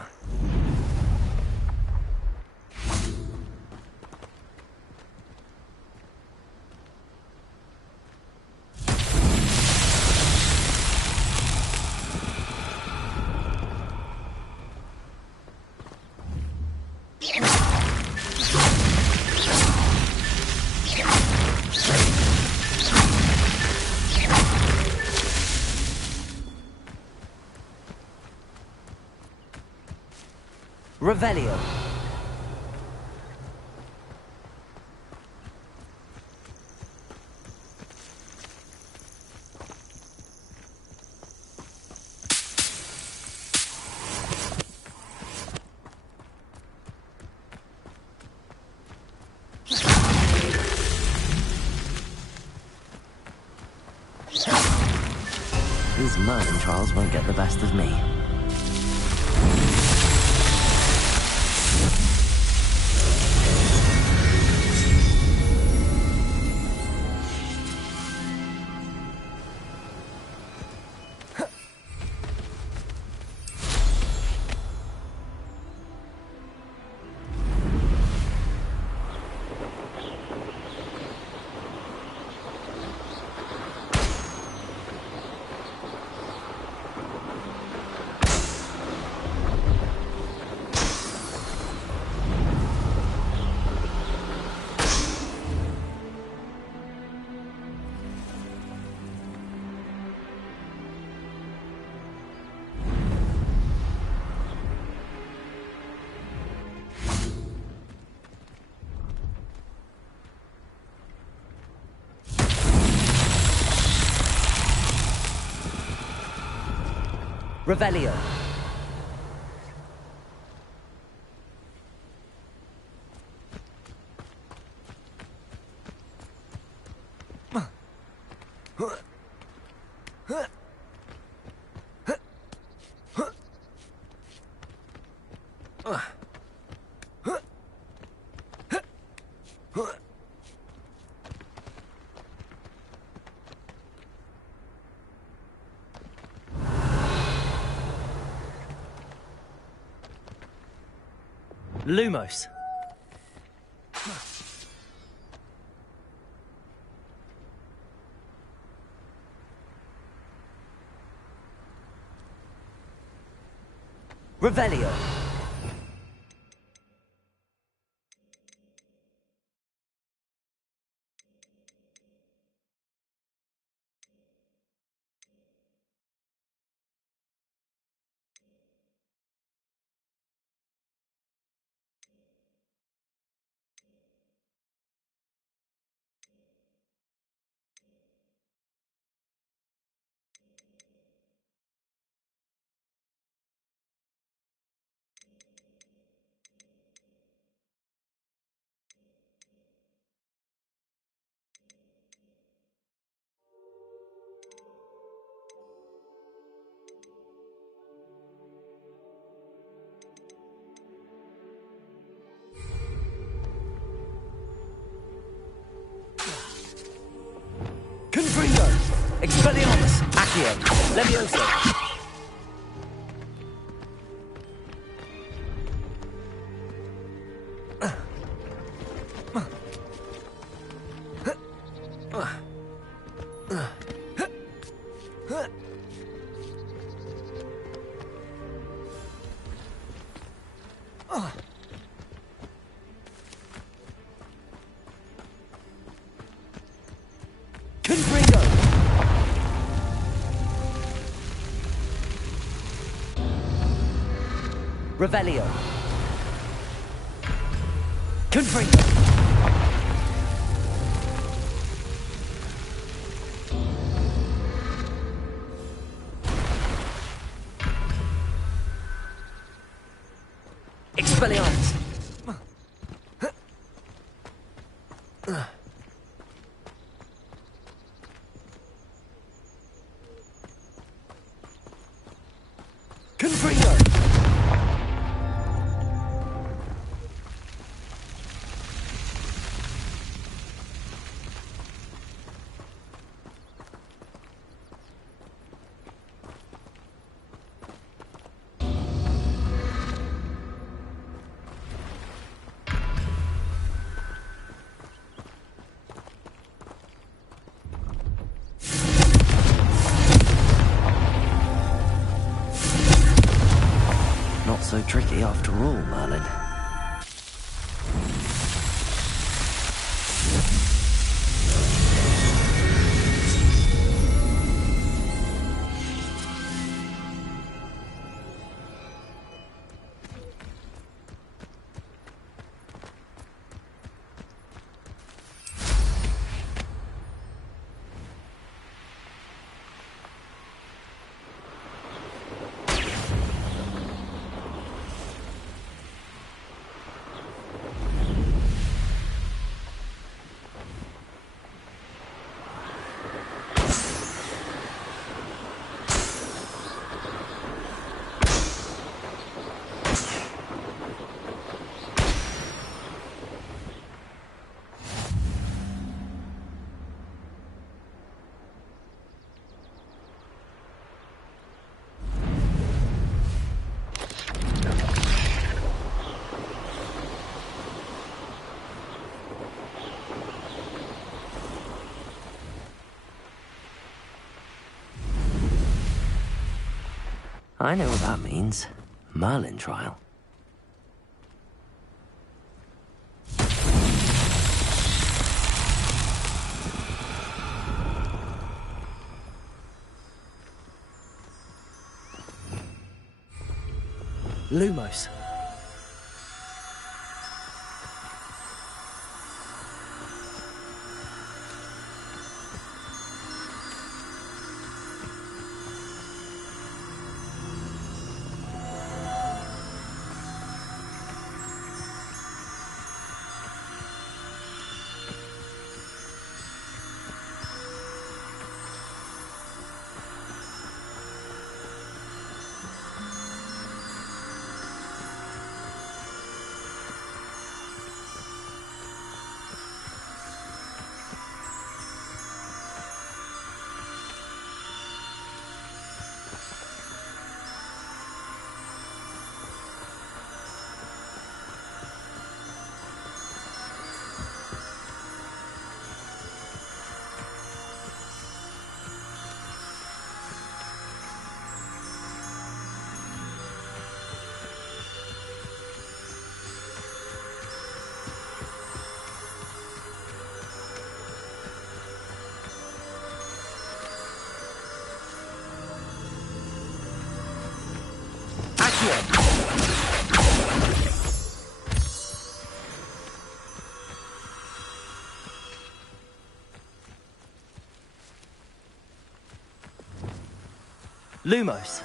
Revelio. These Merlin trials won't get the best of me. Revelio. Lumos. Revelio. Confringo! Expelliarmus! Accio! Levioso! Confringo! Revelio. Confringo. Expelliarmus. Confringo. Not so tricky after all, Merlin. I know what that means. Merlin trial. Lumos. Lumos.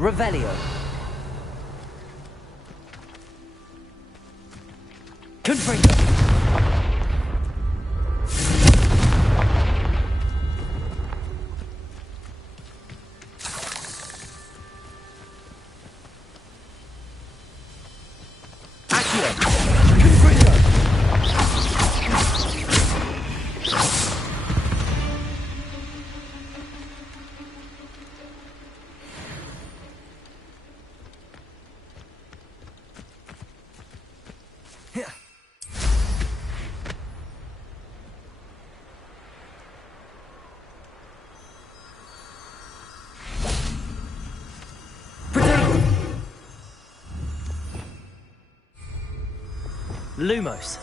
Revelio. Confringo. Lumos.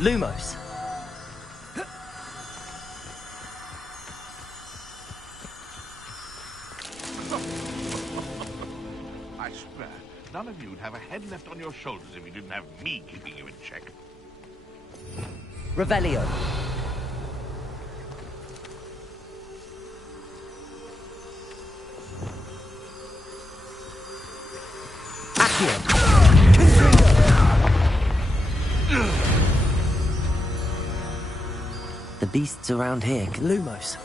Lumos. I swear, none of you'd have a head left on your shoulders if you didn't have me keeping you in check. Revelio. The beasts around here. Lumos.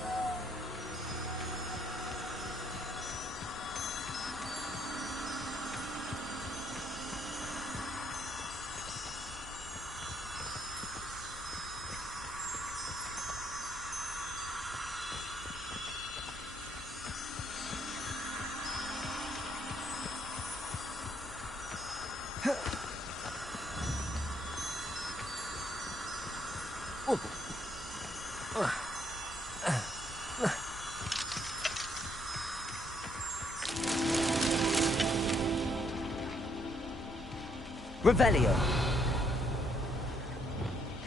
Revelio.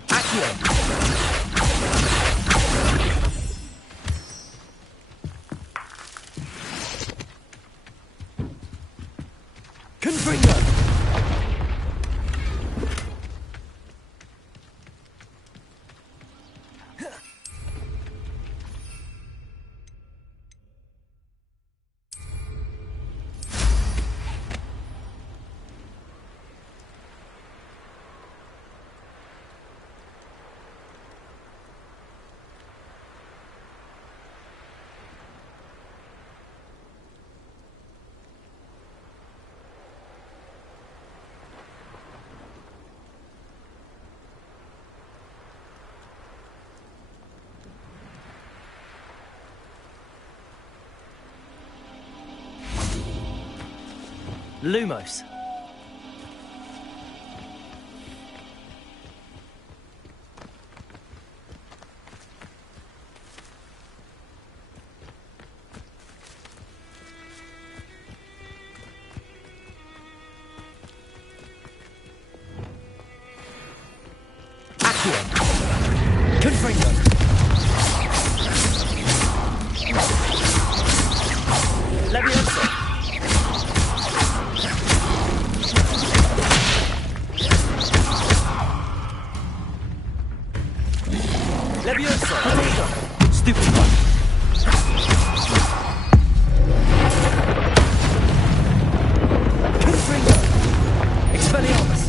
Accio. Confringo. Lumos. Confringo! Levioso! Levioso! Potato! Stupid one! Confringo! Expelliarmus!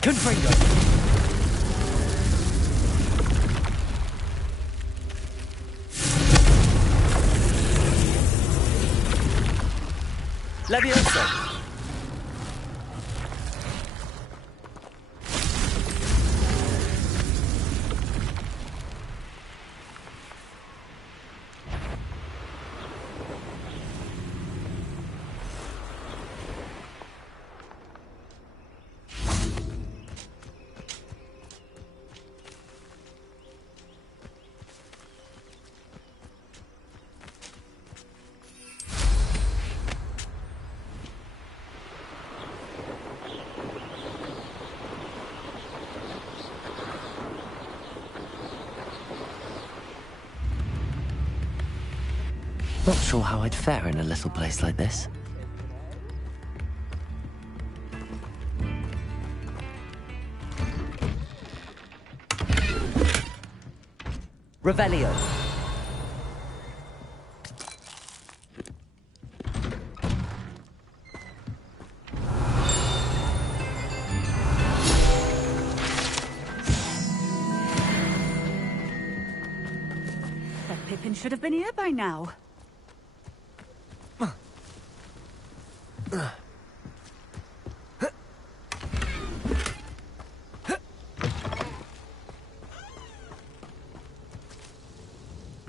Confringo! Levioso! Not sure how I'd fare in a little place like this. Revelio. That Pippin should have been here by now.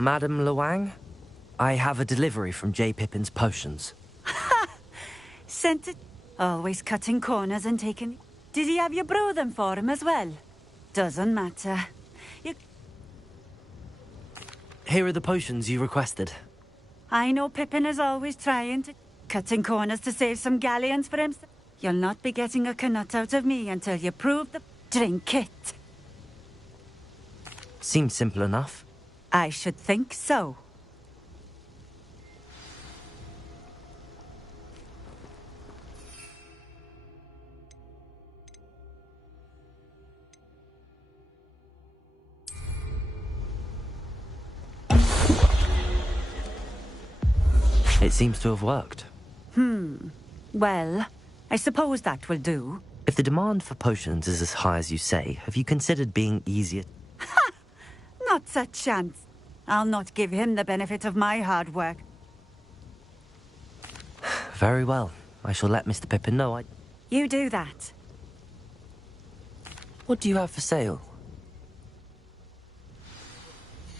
Madam Luang, I have a delivery from J. Pippin's potions. Sent it. Always cutting corners and taking... Did he have you brew them for him as well? Doesn't matter. Here are the potions you requested. I know Pippin is always trying to... Cutting corners to save some galleons for himself. You'll not be getting a canut out of me until you prove the... Drink it. Seems simple enough. I should think so. It seems to have worked. Well, I suppose that will do. If the demand for potions is as high as you say, have you considered being easier? Ha! Not a chance. I'll not give him the benefit of my hard work. Very well. I shall let Mr. Pippin know You do that. What do you have for sale?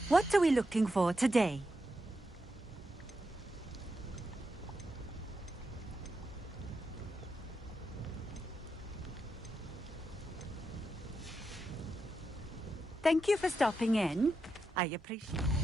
What are we looking for today? Thank you for stopping in. I appreciate it.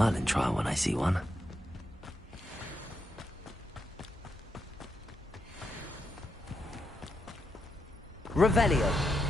Merlin trial when I see one. Revelio.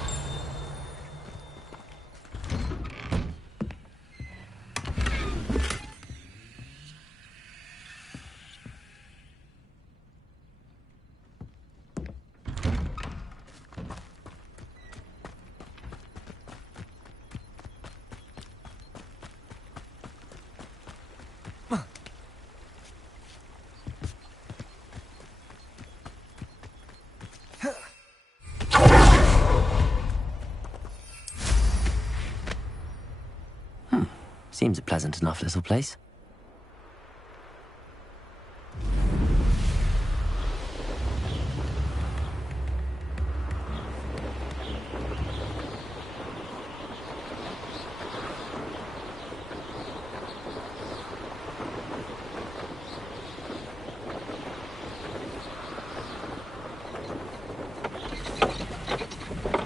Seems a pleasant enough little place.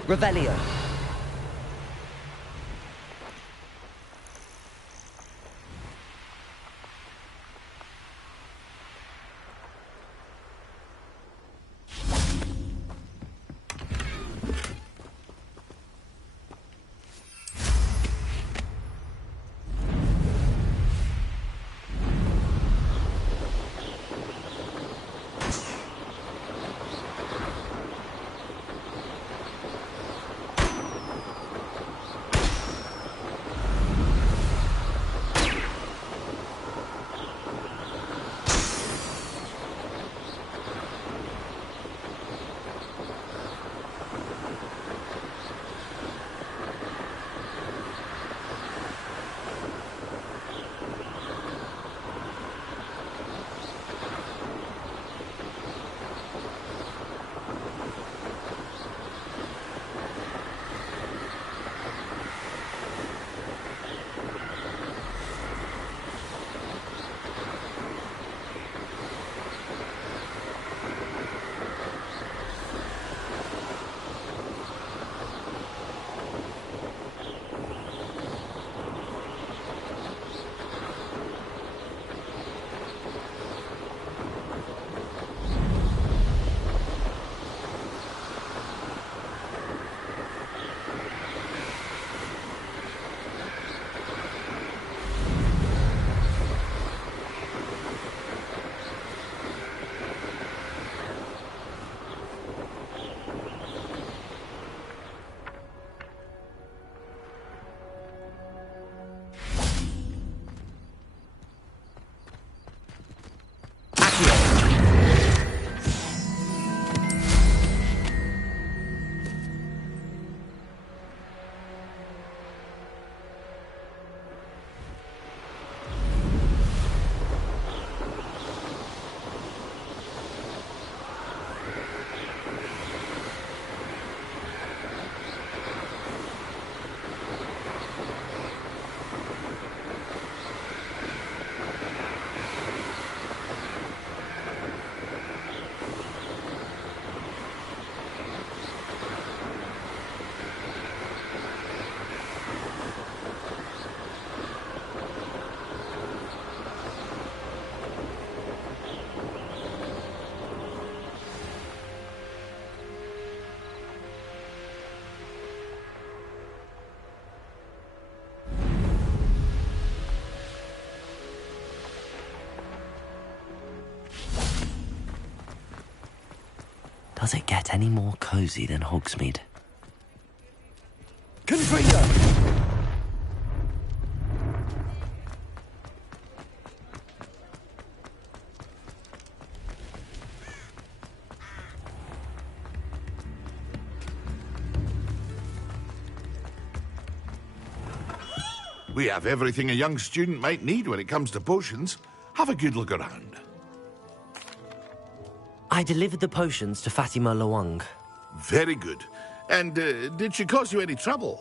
Revelio. Does it get any more cozy than Hogsmeade? Confringo! We have everything a young student might need when it comes to potions. Have a good look around. I delivered the potions to Fatima Lawang. Very good. And did she cause you any trouble?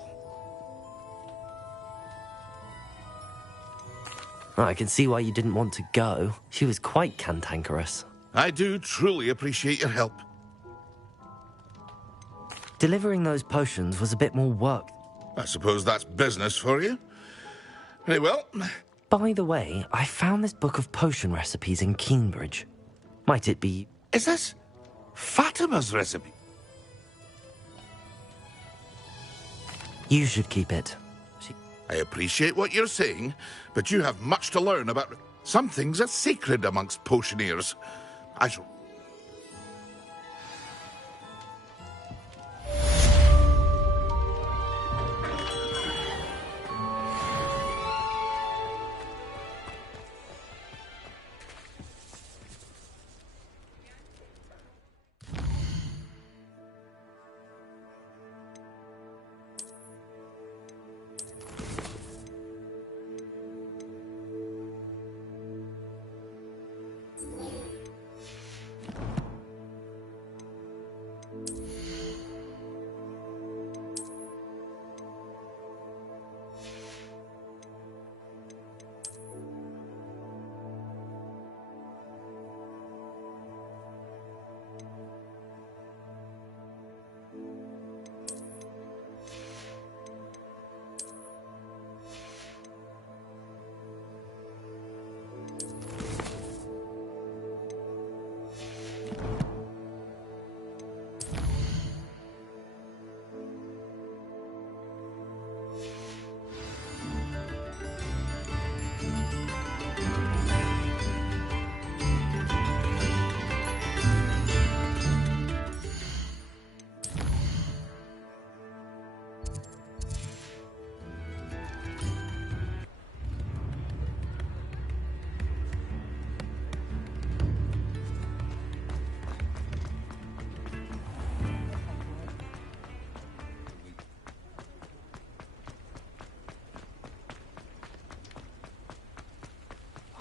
I can see why you didn't want to go. She was quite cantankerous. I do truly appreciate your help. Delivering those potions was a bit more work. I suppose that's business for you. Very well. By the way, I found this book of potion recipes in Cambridge. Might it be... Is this Fatima's recipe? You should keep it. I appreciate what you're saying, but you have much to learn about... Some things are sacred amongst potioneers. I shall...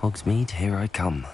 Hogsmeade, here I come.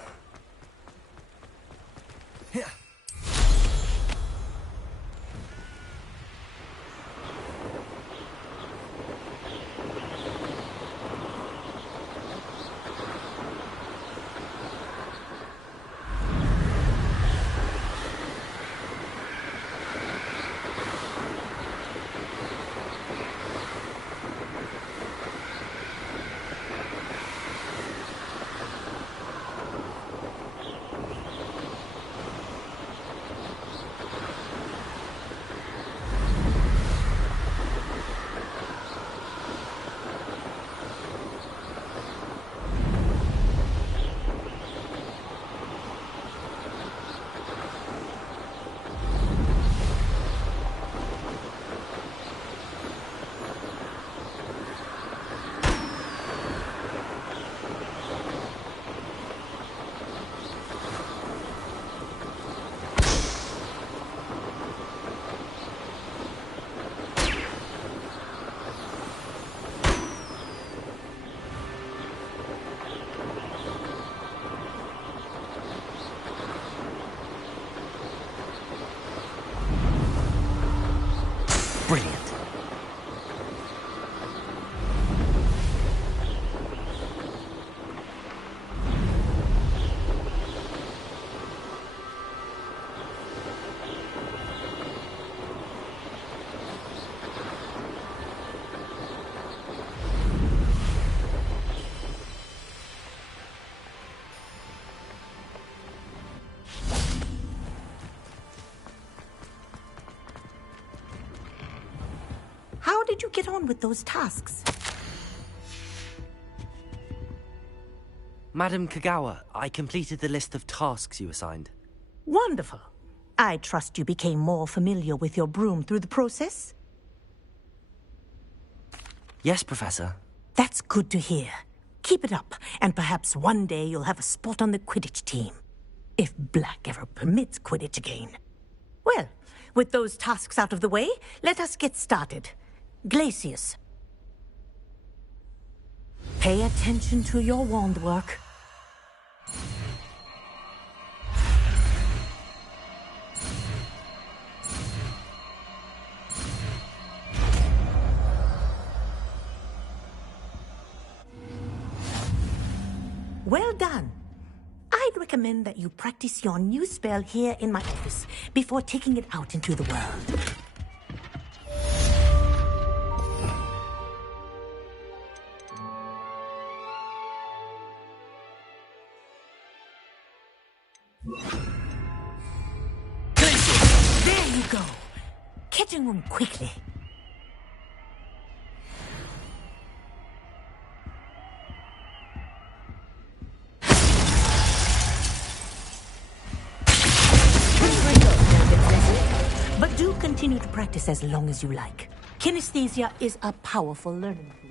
Brilliant. How did you get on with those tasks? Madam Kagawa, I completed the list of tasks you assigned. Wonderful. I trust you became more familiar with your broom through the process? Yes, Professor. That's good to hear. Keep it up, and perhaps one day you'll have a spot on the Quidditch team. If Black ever permits Quidditch again. Well, with those tasks out of the way, let us get started. Glacius. Pay attention to your wand work. Well done. I'd recommend that you practice your new spell here in my office before taking it out into the world. There you go. Catching them quickly. But do continue to practice as long as you like. Kinesthesia is a powerful learning tool.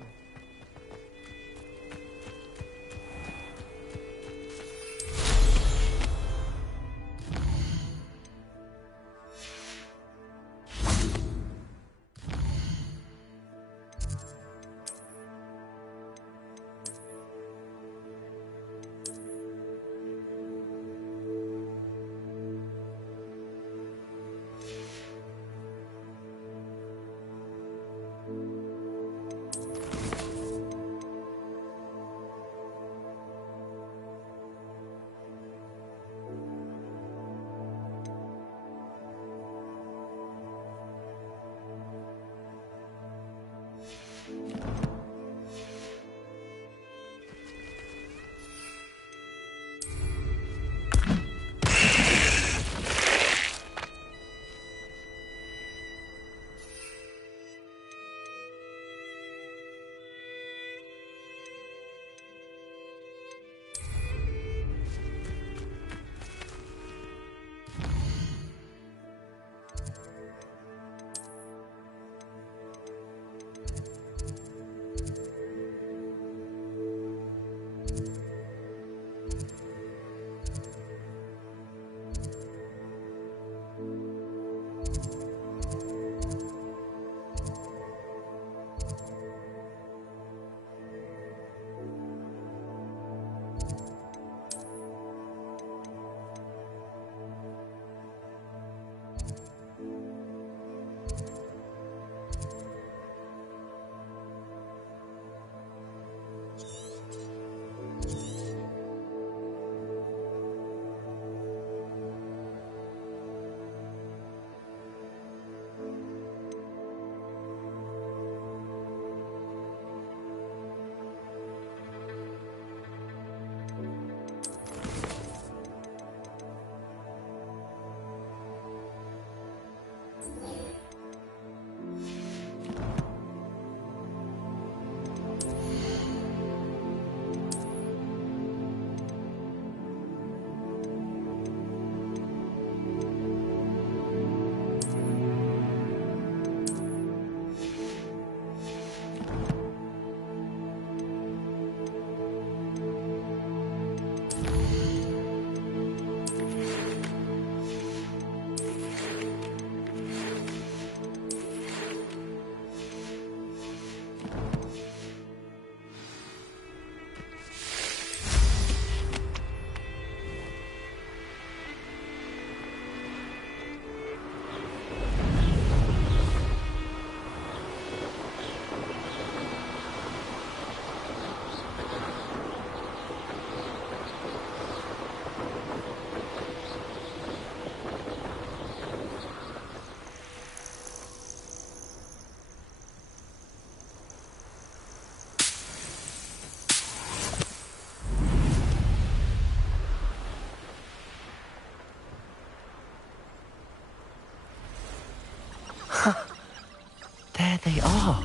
they are.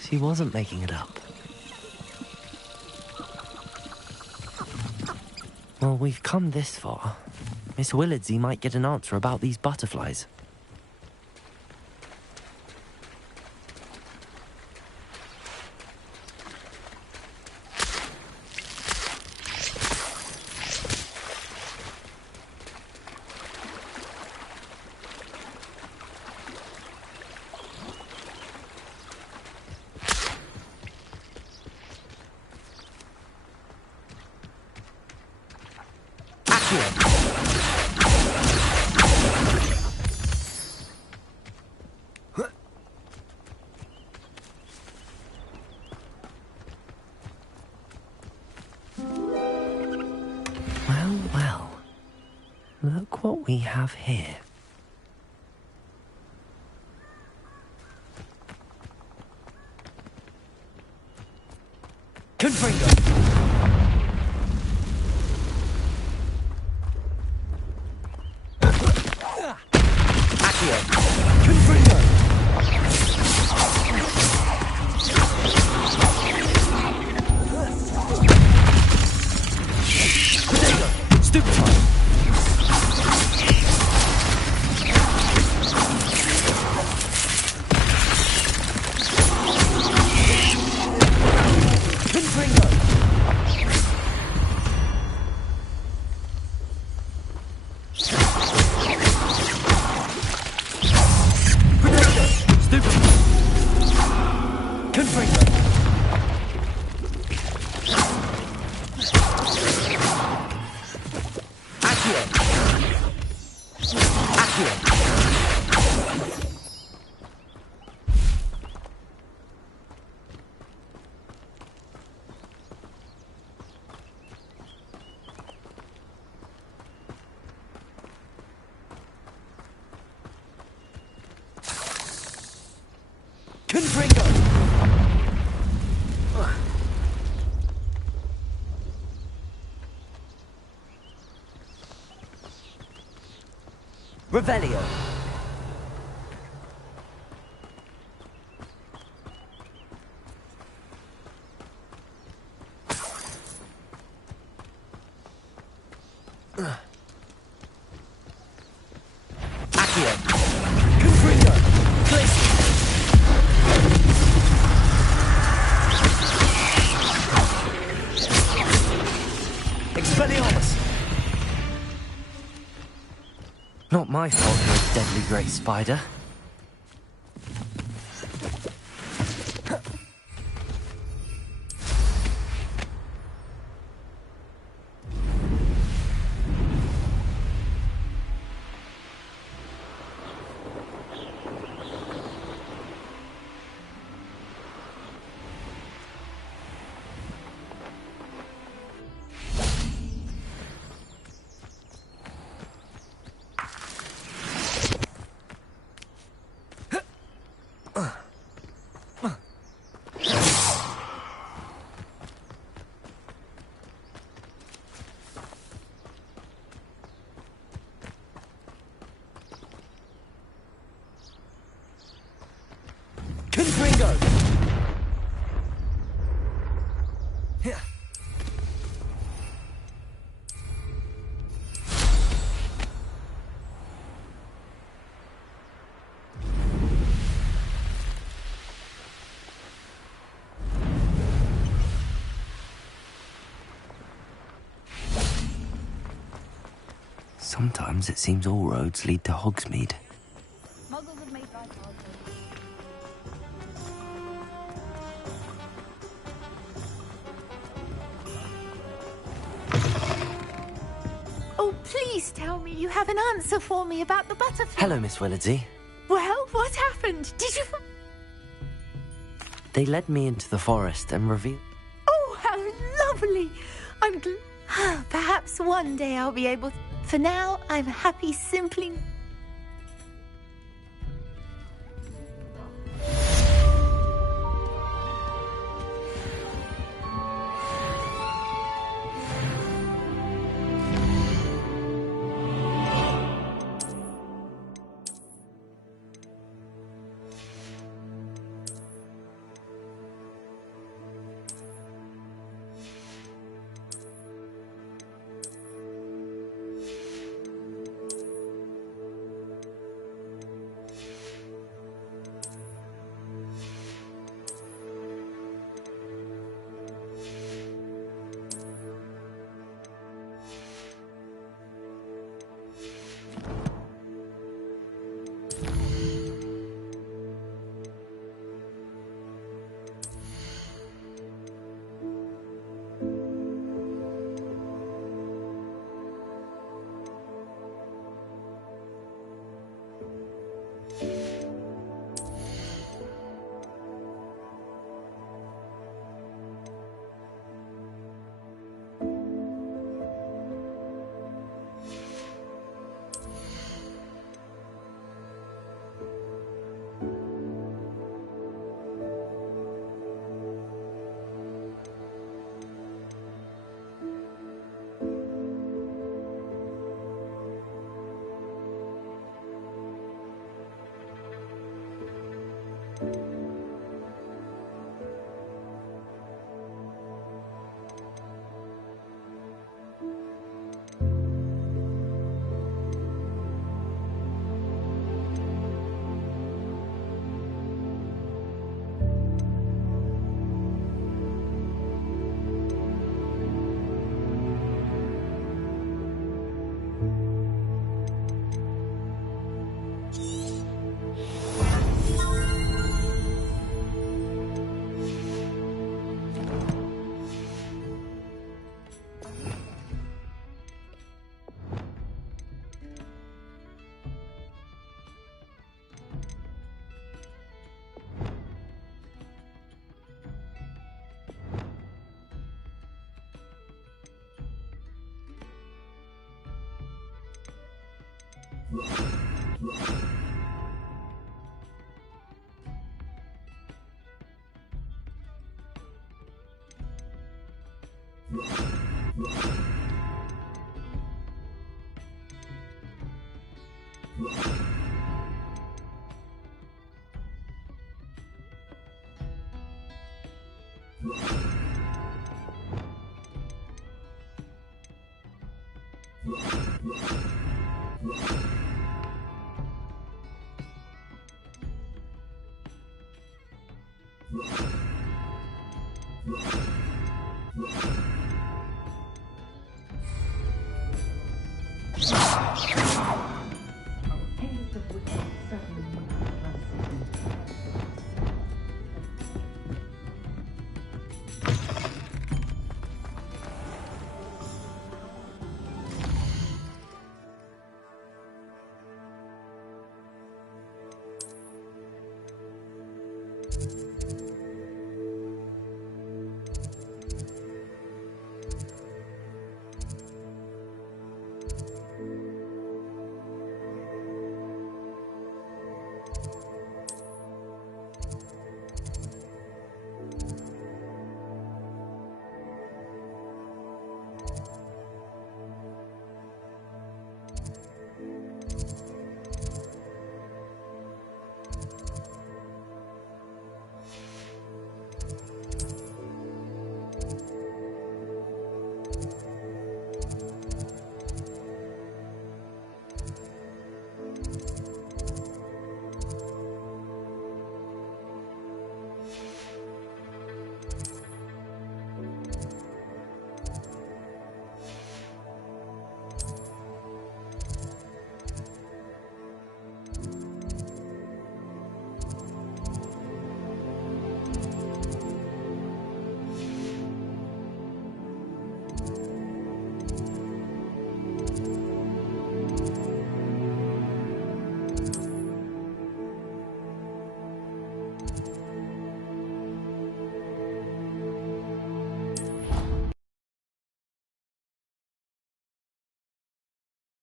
She wasn't making it up. Well, we've come this far. Miss Willardsey might get an answer about these butterflies. Well, look what we have here. Confringo! Accio! Confringo! Potato! Stupefy! Confringo! Potato! Stupefy! Confringo! Accio! Accio! Confringo! Revelio! Accio! Confringo! Glacier! Expelliarmus! Not my fault you're a deadly great spider. Confringo! Sometimes it seems all roads lead to Hogsmeade. Oh, please tell me you have an answer for me about the butterfly. Hello, Miss Willardsey. Well, what happened? Did you... They led me into the forest and revealed... Oh, how lovely! I'm perhaps one day I'll be able... For now, I'm happy simply...